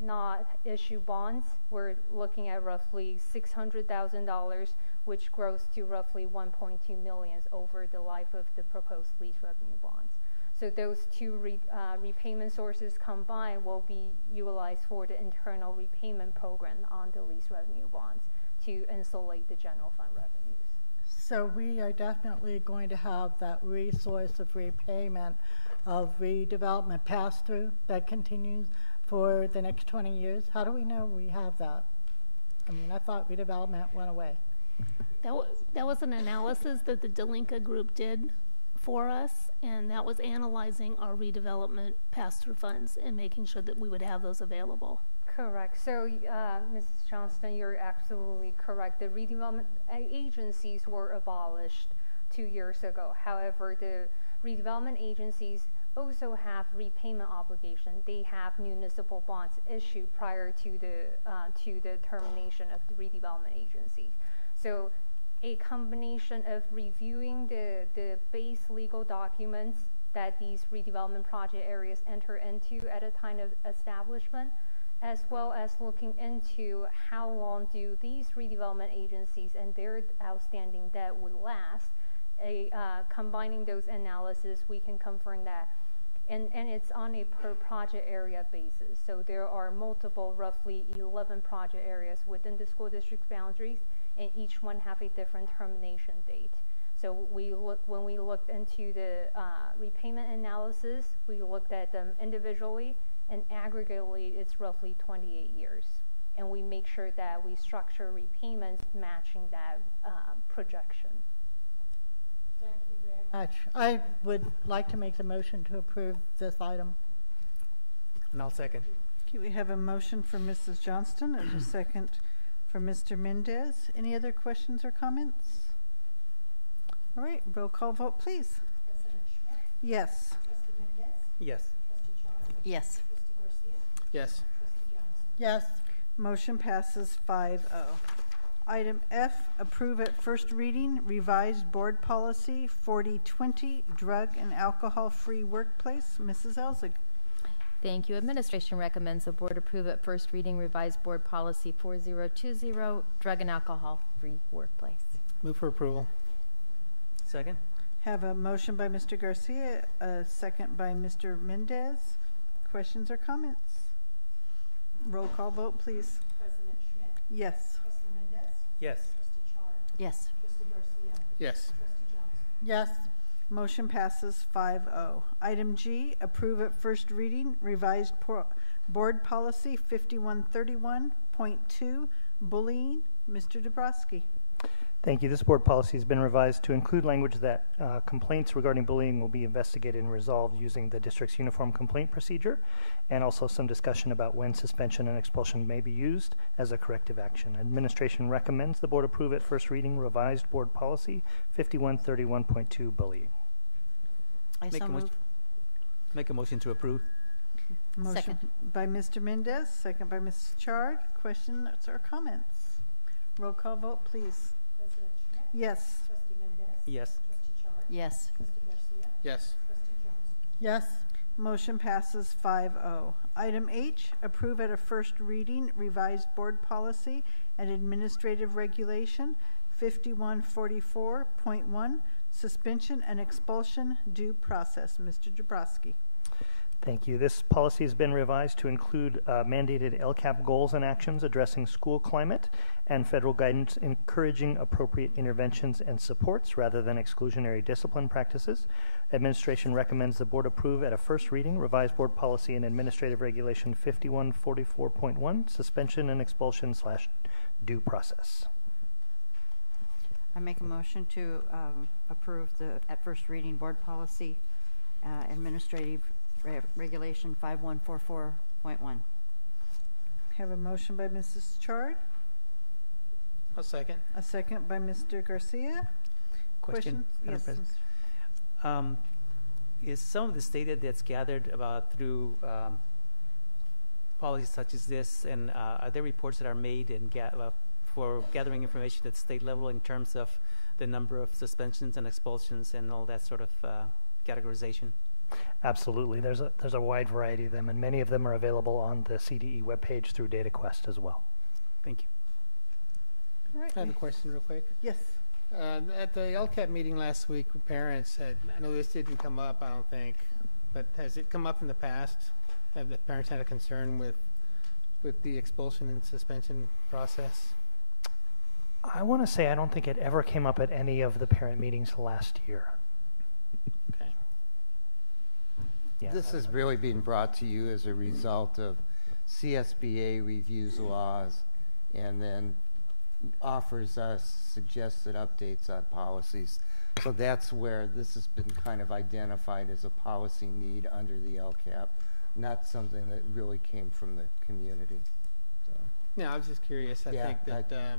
not issued bonds. We're looking at roughly $600,000, which grows to roughly $1.2 million over the life of the proposed lease revenue bonds. So those two repayment sources combined will be utilized for the internal repayment program on the lease revenue bonds to insulate the general fund revenues. So we are definitely going to have that resource of repayment of redevelopment pass-through that continues for the next 20 years. How do we know we have that? I mean, I thought redevelopment went away. That was an analysis that the Delinka group did for us, and that was analyzing our redevelopment pass-through funds and making sure that we would have those available. Correct. So, Mrs. Johnston, you're absolutely correct. The redevelopment agencies were abolished 2 years ago. However, the redevelopment agencies also have repayment obligation. They have municipal bonds issued prior to the termination of the redevelopment agency. So a combination of reviewing the base legal documents that these redevelopment project areas enter into at a time of establishment, as well as looking into how long do these redevelopment agencies and their outstanding debt would last. Combining those analysis, we can confirm that. And it's on a per project area basis. So there are multiple, roughly 11 project areas within the school district boundaries, and each one have a different termination date. So when we looked into the repayment analysis, we looked at them individually, and aggregately it's roughly 28 years. And we make sure that we structure repayments matching that projection. Thank you very much. I would like to make the motion to approve this item. And I'll second. Okay, we have a motion for Mrs. Johnston and a second for Mr. Mendez. Any other questions or comments? All right, roll call vote, please. Yes. Yes. Yes. Yes. Yes. Motion passes 5-0. Item F, approve at first reading revised board policy 4020, drug and alcohol-free workplace. Mrs. Elzig. Thank you. Administration recommends the board approve at first reading revised board policy 4020, drug and alcohol-free workplace. Move for approval. Second? Have a motion by Mr. Garcia, a second by Mr. Mendez. Questions or comments? Roll call vote, please. President Schmidt? Yes. Trustee Mendez? Yes. Trustee Chard? Yes. Trustee Garcia? Yes. Trustee Johnson? Yes. Motion passes 5-0. Item G, approve at first reading revised board policy 5131.2, bullying. Mr. Dabrowski. Thank you. This board policy has been revised to include language that complaints regarding bullying will be investigated and resolved using the district's uniform complaint procedure, and also some discussion about when suspension and expulsion may be used as a corrective action. Administration recommends the board approve at first reading revised board policy 5131.2, bullying. Make a motion to approve. Motion Second. by Mr. Mendez, second by Mrs. Chard. Questions or comments? Roll call vote, please. President Schmidt? Yes. Trustee Mendez? Yes. Trustee Chard? Yes. Trustee Garcia? Yes. Trustee Johnson? Yes. Motion passes 5-0. Item H, approve at a first reading revised board policy and administrative regulation 5144.1, suspension and expulsion due process. Mr. Dabrowski. Thank you. This policy has been revised to include mandated LCAP goals and actions addressing school climate and federal guidance encouraging appropriate interventions and supports rather than exclusionary discipline practices. Administration recommends the board approve at a first reading revised board policy and administrative regulation 5144.1, suspension and expulsion / due process. I make a motion to approve the at first reading board policy administrative regulation 5144.1. Have a motion by Mrs. Chard, A second. a second by Mr. Garcia. Question, Madam Yes. President. Is some of this data that's gathered through policies such as this, and are there reports that are made and for gathering information at state level in terms of the number of suspensions and expulsions and all that sort of categorization? Absolutely. There's a wide variety of them, and many of them are available on the CDE webpage through DataQuest as well. Thank you. All right. I have a question real quick. Yes. At the LCAP meeting last week, parents had, I know this didn't come up, I don't think, but has it come up in the past? Have the parents had a concern with the expulsion and suspension process? I want to say I don't think it ever came up at any of the parent meetings last year. Okay. Yeah, This is really being brought to you as a result of CSBA reviews laws and then offers us suggested updates on policies. So that's where this has been kind of identified as a policy need under the LCAP, not something that really came from the community. So. Yeah, I was just curious. I think that, I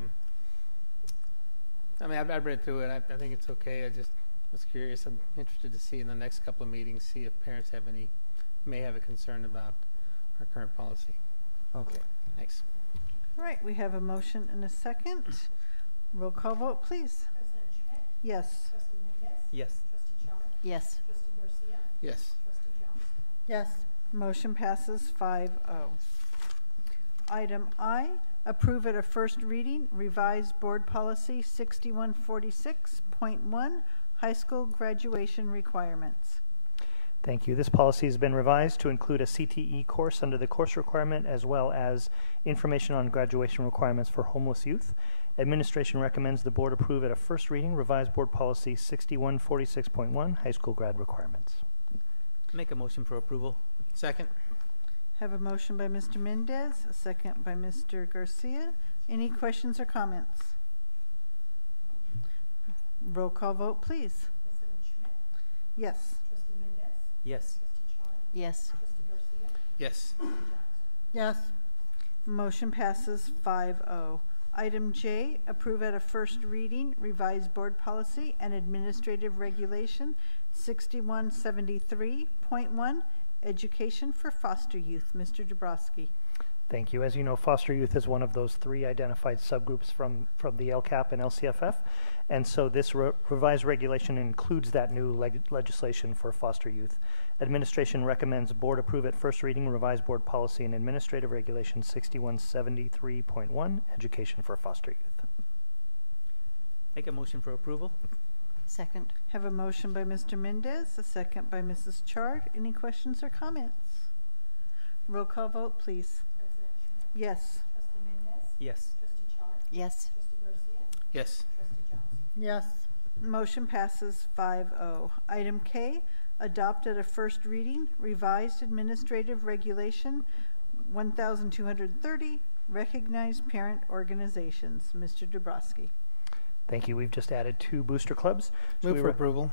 I mean, I've read through it. I think it's okay. I just was curious. I'm interested to see in the next couple of meetings, see if parents may have a concern about our current policy. Okay. Thanks. All right, we have a motion and a second. Roll call vote, please. President Schmidt? Yes. Trustee Mendez? Yes. Trustee Char? Yes. Trustee Garcia? Yes. Trustee Jones? Yes. Motion passes 5-0. Item I, approve at a first reading revised board policy 6146.1, high school graduation requirements. Thank you. This policy has been revised to include a CTE course under the course requirement as well as information on graduation requirements for homeless youth. Administration recommends the board approve at a first reading revised board policy 6146.1, high school grad requirements. Make a motion for approval. Second. Have a motion by Mr. Mendez, a second by Mr. Garcia. Any questions or comments? Roll call vote, please. President Schmidt? Yes. Trustee Mendez? Yes. Trustee Char? Yes. Trustee Garcia? Yes. Trustee Jones? Yes. Motion passes 5-0. Item J, approve at a first reading revised board policy and administrative regulation 6173.1, education for foster youth. Mr. Dabrowski. Thank you. As you know, foster youth is one of those 3 identified subgroups from the LCAP and LCFF. And so this revised regulation includes that new legislation for foster youth. Administration recommends board approve at first reading revised board policy and administrative regulation 6173.1, education for foster youth. Make a motion for approval. Second. Have a motion by Mr. Mendez, a second by Mrs. Chard. Any questions or comments? Roll call vote, please. President Schmidt? Yes. Trustee Mendez? Yes. Trustee Char? Yes. Trustee Garcia? Yes. Trustee Jones? Yes. Motion passes 5-0. Item K, adopt at a first reading revised administrative regulation 1230, recognized parent organizations. Mr. Dabrowski. Thank you. We've just added 2 booster clubs. So Move for approval.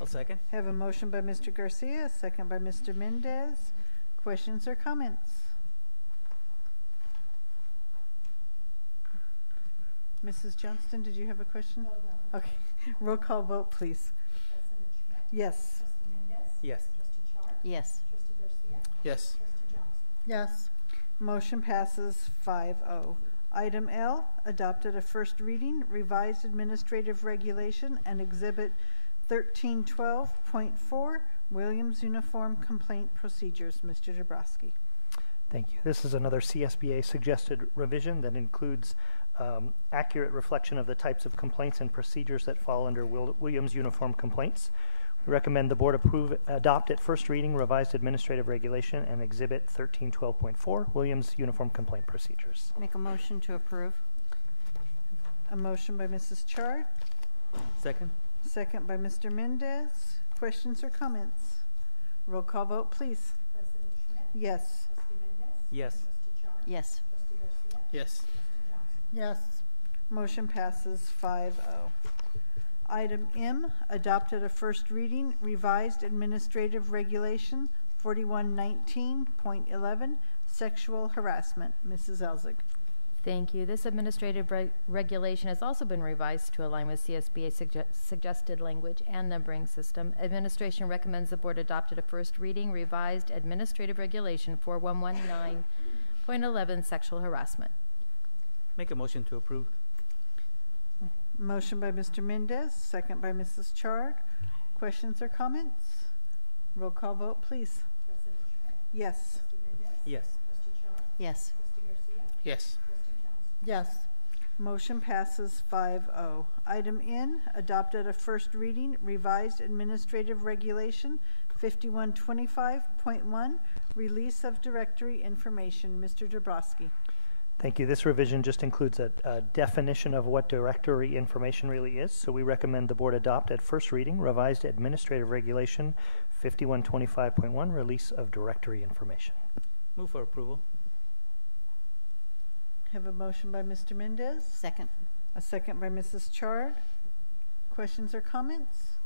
I'll second. Have a motion by Mr. Garcia, a second by Mr. Mendez. Questions or comments? Mrs. Johnston, did you have a question? No. Okay. Roll call vote, please. President Schmidt? Yes. Trustee Mendez? Yes. Trustee Char? Yes. Trustee Garcia? Yes. Trustee Jones? Yes. Motion passes 5-0. Item L, adopted a first reading, revised administrative regulation and exhibit 1312.4, Williams Uniform Complaint Procedures. Mr. Dabrowski. Thank you. This is another CSBA suggested revision that includes accurate reflection of the types of complaints and procedures that fall under Williams Uniform Complaints. We recommend the board adopt at first reading revised administrative regulation and exhibit 1312.4, Williams Uniform Complaint Procedures. Make a motion to approve. A motion by Mrs. Chard, Second. second by Mr. Mendez. Questions or comments? Roll call vote, please. President Schmidt? Yes. Trustee Mendez? Yes. Trustee Char? Yes. Trustee Garcia? Yes. Trustee Jones? Yes. Motion passes 5-0. Item M, adopted a first reading, revised administrative regulation 4119.11, sexual harassment. Mrs. Elzig. Thank you. This administrative regulation has also been revised to align with CSBA suggested language and numbering system. Administration recommends the board adopt at a first reading revised administrative regulation 4119.11, sexual harassment. Make a motion to approve. Motion by Mr. Mendez, second by Mrs. Chard. Questions or comments? Roll call vote, please. President Schmidt? Yes. Trustee Mendez? Yes. Trustee Char? Yes. Trustee Garcia? Yes. Trustee Jones? Yes. Motion passes 5-0. Item N, adopted a first reading, revised administrative regulation 5125.1, release of directory information. Mr. Dabrowski. Thank you. This revision just includes a definition of what directory information really is. So we recommend the board adopt at first reading revised administrative regulation 5125.1, release of directory information. Move for approval. Have a motion by Mr. Mendez, Second. a second by Mrs. Chard. Questions or comments?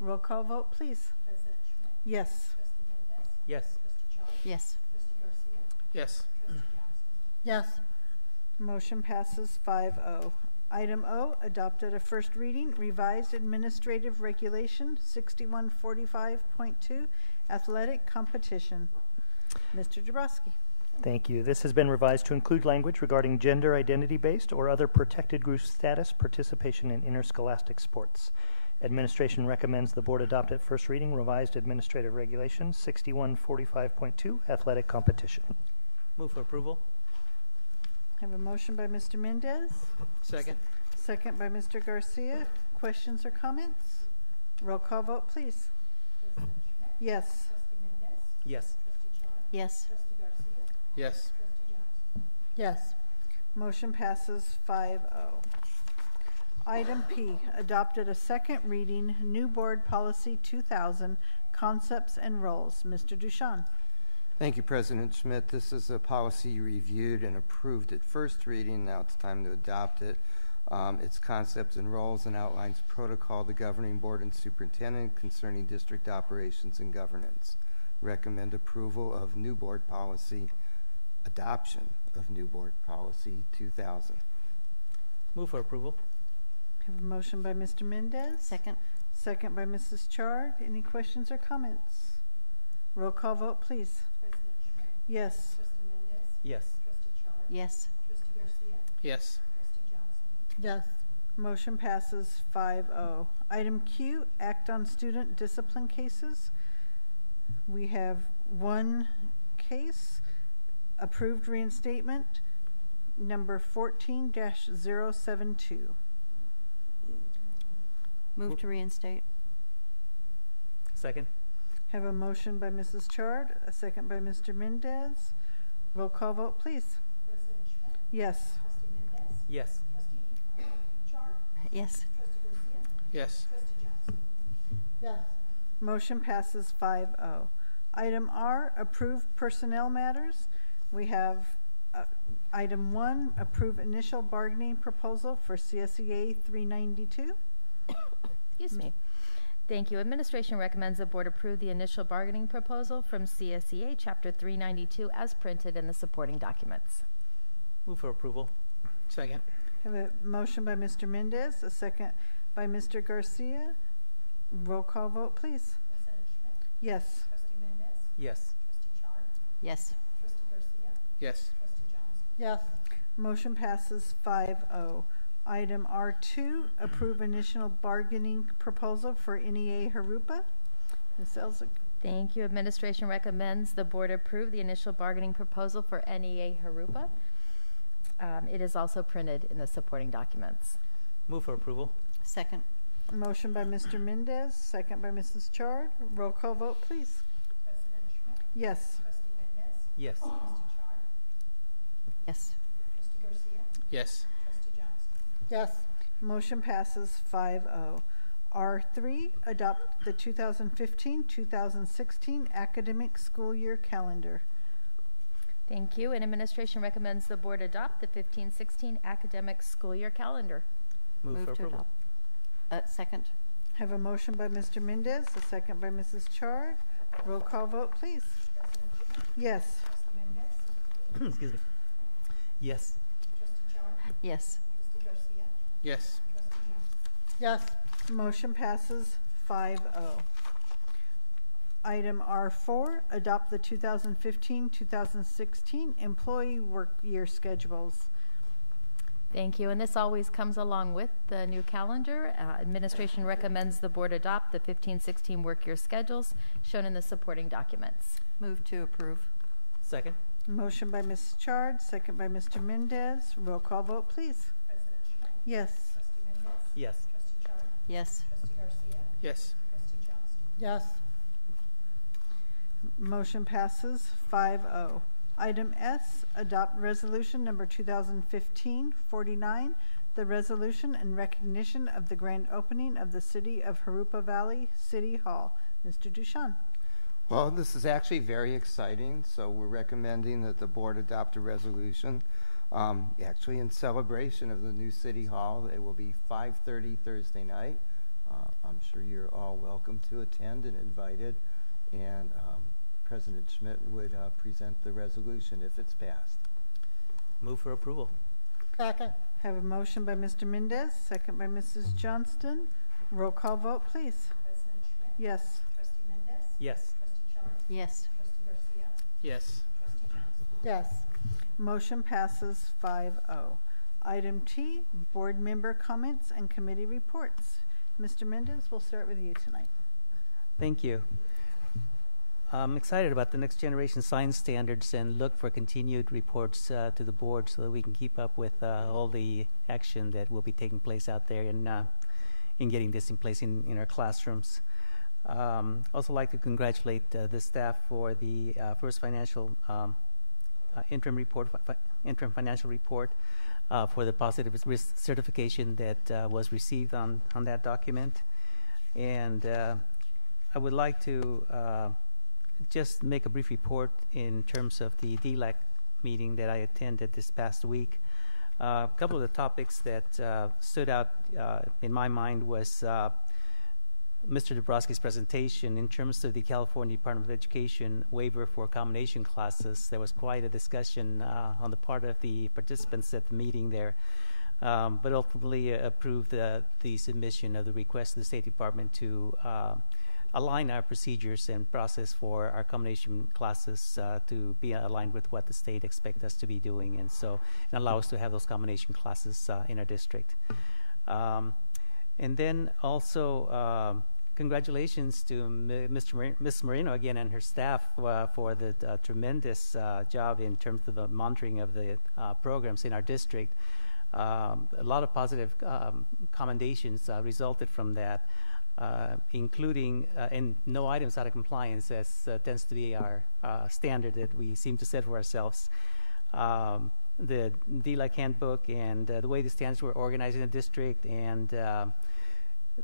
Roll call vote, please. President Schmidt? Yes. Trustee Mendez? Yes. Trustee Char? Yes. Trustee Garcia? Yes. Trustee Jones? Yes. Motion passes 5-0. Item O, adopted a first reading, revised administrative regulation 6145.2, athletic competition. Mr. Jabrowski. Thank you. This has been revised to include language regarding gender identity-based or other protected group status participation in interscholastic sports. Administration recommends the board adopt at first reading revised administrative regulation 6145.2, athletic competition. Move for approval. Have a motion by Mr. Mendez, Second. second by Mr. Garcia. Questions or comments? Roll call vote, please. Yes. Yes. Yes. Yes. Yes. Motion passes 5-0. Item P, adopted a second reading, new board policy 2000, concepts and roles. Mr. Ducharme. Thank you, President Schmidt. This is a policy you reviewed and approved at first reading. Now it's time to adopt it. Its concepts and roles and outlines protocol the governing board and superintendent concerning district operations and governance. Recommend approval of new board policy, adoption of new board policy 2000. Move for approval. Have a motion by Mr. Mendez. Second. Second by Mrs. Chard. Any questions or comments? Roll call vote, please. Yes. Yes. Yes. Yes. Yes. Motion passes 5-0. Item Q, act on student discipline cases. We have one case, approved reinstatement, number 14-072. Move to reinstate. Second. Have a motion by Mrs. Chard, a second by Mr. Mendez. Roll call vote, please. Yes. Yes. Yes. Yes. Yes. Motion passes 5-0. Item R, approved personnel matters. We have item 1, approve initial bargaining proposal for CSEA 392. Excuse me. Thank you. Administration recommends the board approve the initial bargaining proposal from CSEA Chapter 392 as printed in the supporting documents. Move for approval. Second. Have a motion by Mr. Mendez, a second by Mr. Garcia. Roll call vote, please. Yes. Yes. Yes. Yes. Yes. Motion passes 5-0. Item R2, approve initial bargaining proposal for NEA Jurupa. Ms. Elzig. Thank you. Administration recommends the board approve the initial bargaining proposal for NEA Jurupa. It is also printed in the supporting documents. Move for approval. Second. Motion by Mr. Mendez, second by Mrs. Chard. Roll call vote, please. Yes. Yes. Yes. Yes. Yes. Motion passes 5-0. R3, adopt the 2015-2016 academic school year calendar. Thank you. And administration recommends the board adopt the 15-16 academic school year calendar. Move for to approval. adopt. Second. Have a motion by Mr. Mendez, a second by Mrs. Chard. Roll call vote, please. Yes. Excuse me. Yes. Yes. Yes. Yes. Motion passes 5-0. Item R4, adopt the 2015-2016 employee work year schedules. Thank you. And this always comes along with the new calendar. Administration recommends the board adopt the 15-16 work year schedules shown in the supporting documents. Move to approve. Second. Motion by Ms. Chard, second by Mr. Mendez. Roll call vote, please. Yes. Yes. Yes. Yes. Yes. Motion passes 5-0. Item S, adopt resolution number 2015-49, the resolution in recognition of the grand opening of the City of Jurupa Valley City Hall. Mr. Ducharme. Well, this is actually very exciting, so we're recommending that the board adopt a resolution actually in celebration of the new City Hall. It will be 5:30 Thursday night. I'm sure you're all welcome to attend and invited, and President Schmidt would present the resolution if it's passed. Move for approval. Second. Have a motion by Mr. Mendez, second by Mrs. Johnston. Roll call vote, please. President Schmidt? Yes. Trustee Mendez? Yes. Trustee Charles? Yes. Trustee Garcia? Yes. Trustee Johnson? Yes. Motion passes 5-0. Item T, board member comments and committee reports. Mr. Mendez, we'll start with you tonight. Thank you. I'm excited about the next generation science standards and look for continued reports to the board so that we can keep up with all the action that will be taking place out there in getting this in place in our classrooms. Also like to congratulate the staff for the first financial interim financial report for the positive risk certification that was received on that document. And I would like to just make a brief report in terms of the DLAC meeting that I attended this past week. A couple of the topics that stood out in my mind was Mr. Dabrowski's presentation in terms of the California Department of Education waiver for combination classes. There was quite a discussion on the part of the participants at the meeting there, but ultimately approved the submission of the request to the State Department to align our procedures and process for our combination classes to be aligned with what the state expects us to be doing, and so and allow us to have those combination classes in our district. And then also congratulations to Ms. Marino again and her staff for the tremendous job in terms of the monitoring of the programs in our district. A lot of positive commendations resulted from that. Including and no items out of compliance, as tends to be our standard that we seem to set for ourselves. The DLAC handbook and the way the standards were organized in the district and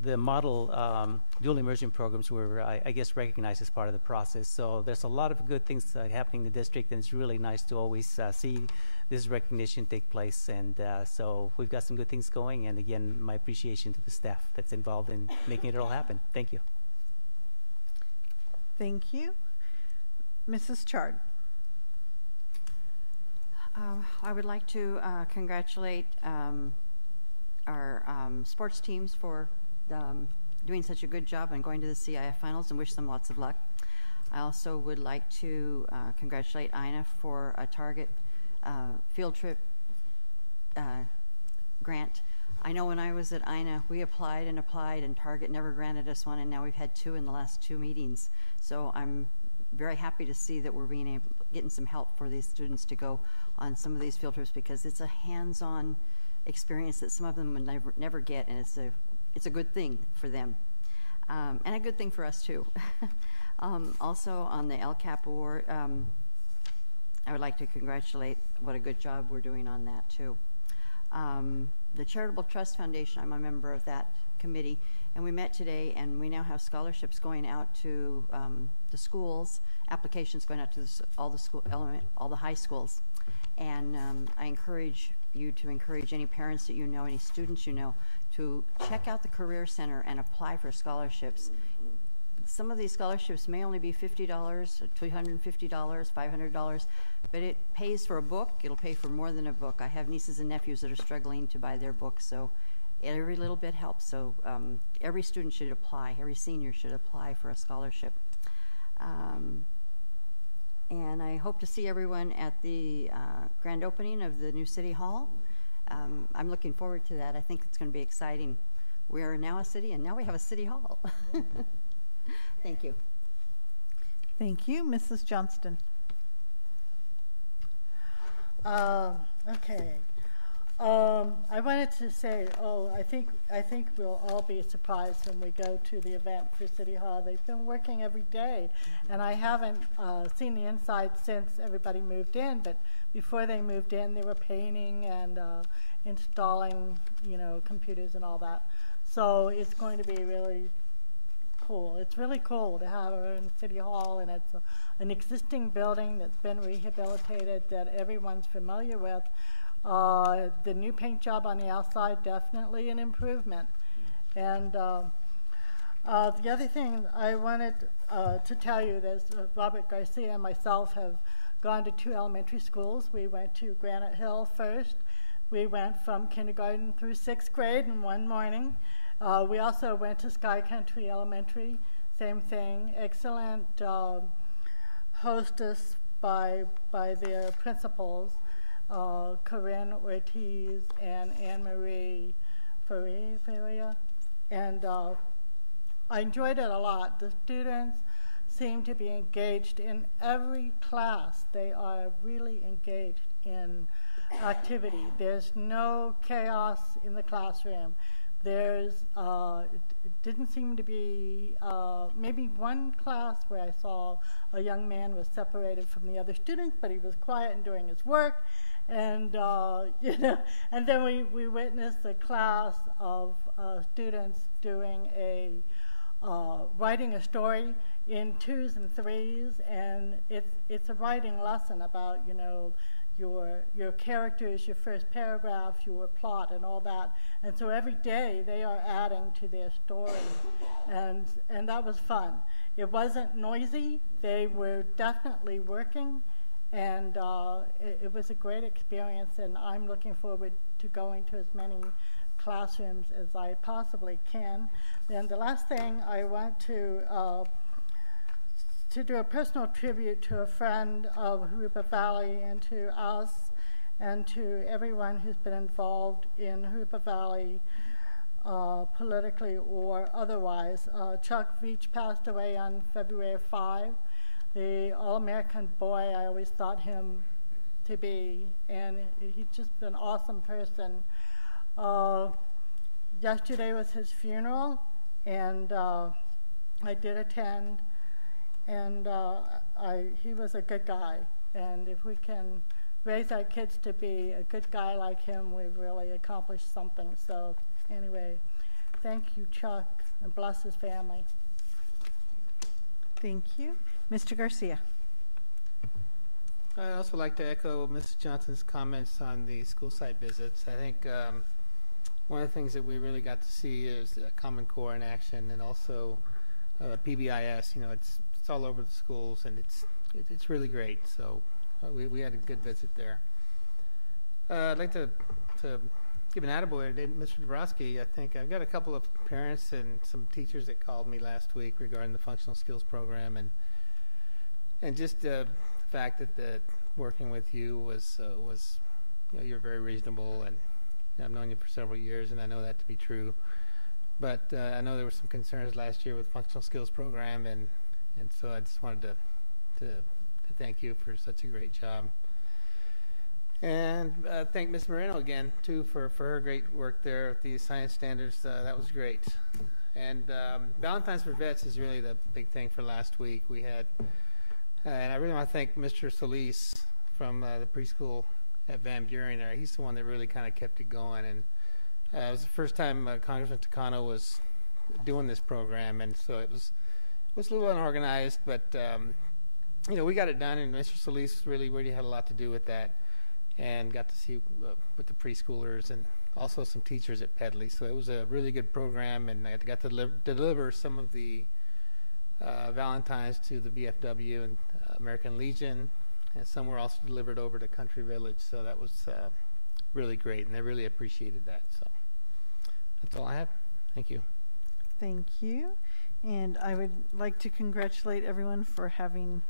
the model dual immersion programs were, I guess, recognized as part of the process. So there's a lot of good things happening in the district, and it's really nice to always see this recognition take place. And so we've got some good things going, and again, my appreciation to the staff that's involved in making it all happen. Thank you. Thank you. Mrs. Chard. I would like to congratulate our sports teams for doing such a good job and going to the CIF finals, and wish them lots of luck. I also would like to congratulate Ina for a Target field trip grant. I know when I was at Ina, we applied, and Target never granted us one, and now we've had two in the last 2 meetings. So I'm very happy to see that we're getting some help for these students to go on some of these field trips, because it's a hands-on experience that some of them would never get, and it's a good thing for them, and a good thing for us too. Also on the LCAP award, I would like to congratulate what a good job we're doing on that too. The Charitable Trust Foundation, I'm a member of that committee, and we met today, and we now have scholarships going out to the schools, applications going out to all the high schools. And I encourage you to encourage any parents that you know, any students you know, to check out the Career Center and apply for scholarships. Some of these scholarships may only be $50, $250, $500, but it pays for a book. It'll pay for more than a book. I have nieces and nephews that are struggling to buy their books, so every little bit helps. So every student should apply, every senior should apply for a scholarship. And I hope to see everyone at the grand opening of the new City Hall. I'm looking forward to that. I think it's going to be exciting. We are now a city, and now we have a City Hall. Thank you. Thank you. Mrs. Johnston. Okay. I wanted to say, I think we'll all be surprised when we go to the event for City Hall. They've been working every day, and I haven't seen the inside since everybody moved in, but before they moved in, they were painting and installing, computers and all that. So it's going to be really cool. It's really cool to have our own City Hall, and it's an existing building that's been rehabilitated that everyone's familiar with. The new paint job on the outside, definitely an improvement. And the other thing I wanted to tell you is Robert Garcia and myself have gone to 2 elementary schools. We went to Granite Hill first, We went from kindergarten through 6th grade in one morning. We also went to Sky Country Elementary, same thing, excellent hostess by their principals, Corinne Ortiz and Anne-Marie Ferreira, and I enjoyed it a lot. The students seem to be engaged in every class. They are really engaged in activity. There's no chaos in the classroom. There's, it didn't seem to be, maybe one class where I saw a young man was separated from the other students, but he was quiet and doing his work. And, you know, and then we witnessed a class of students doing writing a story in 2s and 3s, and it's a writing lesson about, you know, your characters, your first paragraph, your plot, and all that. And so every day they are adding to their story, and that was fun. It wasn't noisy. They were definitely working, and it was a great experience, and I'm looking forward to going to as many classrooms as I possibly can. Then the last thing I want to do a personal tribute to a friend of Jurupa Valley, and to us and to everyone who's been involved in Jurupa Valley politically or otherwise. Chuck Veach passed away on February 5, the All-American boy I always thought him to be, and he's just an awesome person. Yesterday was his funeral, and I did attend, and he was a good guy, and if we can raise our kids to be a good guy like him, we've really accomplished something. So anyway, thank you, Chuck, and bless his family. Thank you. Mr. Garcia. I'd also like to echo Mrs. Johnson's comments on the school site visits. I think one of the things that we really got to see is Common Core in action, and also PBIS. You know, it's all over the schools, and it's really great. So we had a good visit there. I'd like to give an attaboy to Mr. Dabrowski. I think I've got a couple of parents and some teachers that called me last week regarding the functional skills program, and just the fact that working with you was you know, you're very reasonable, and I've known you for several years, and I know that to be true. But I know there were some concerns last year with functional skills program, and so I just wanted to thank you for such a great job. And thank Ms. Moreno again, too, for her great work there with the science standards. That was great. And Valentine's for Vets is really the big thing for last week. We had, and I really want to thank Mr. Solis from the preschool at Van Buren there. He's the one that really kind of kept it going. And it was the first time Congressman Takano was doing this program, and so it was a little unorganized, but you know, we got it done, and Mr. Solis really had a lot to do with that, and got to see with the preschoolers and also some teachers at Pedley. So it was a really good program, and I got to deliver some of the Valentines to the VFW and American Legion, and some were also delivered over to Country Village. So that was really great, and I really appreciated that. So that's all I have. Thank you. Thank you. And I would like to congratulate everyone for having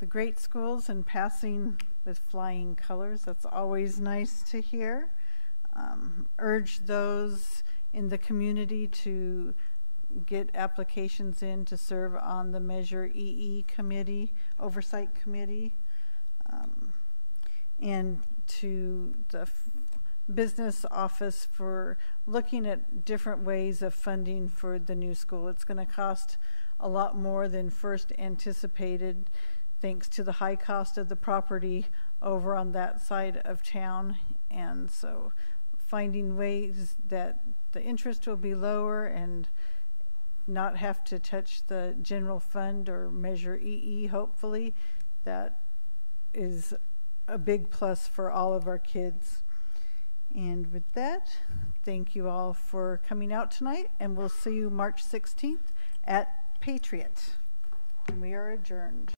the great schools and passing with flying colors. That's always nice to hear. Urge those in the community to get applications in to serve on the Measure EE committee, Oversight committee, and to the business office for looking at different ways of funding for the new school. It's going to cost a lot more than first anticipated, thanks to the high cost of the property over on that side of town. And so finding ways that the interest will be lower and not have to touch the general fund or Measure EE, hopefully, that is a big plus for all of our kids. And with that, thank you all for coming out tonight, and we'll see you March 16th at Patriot. And we are adjourned.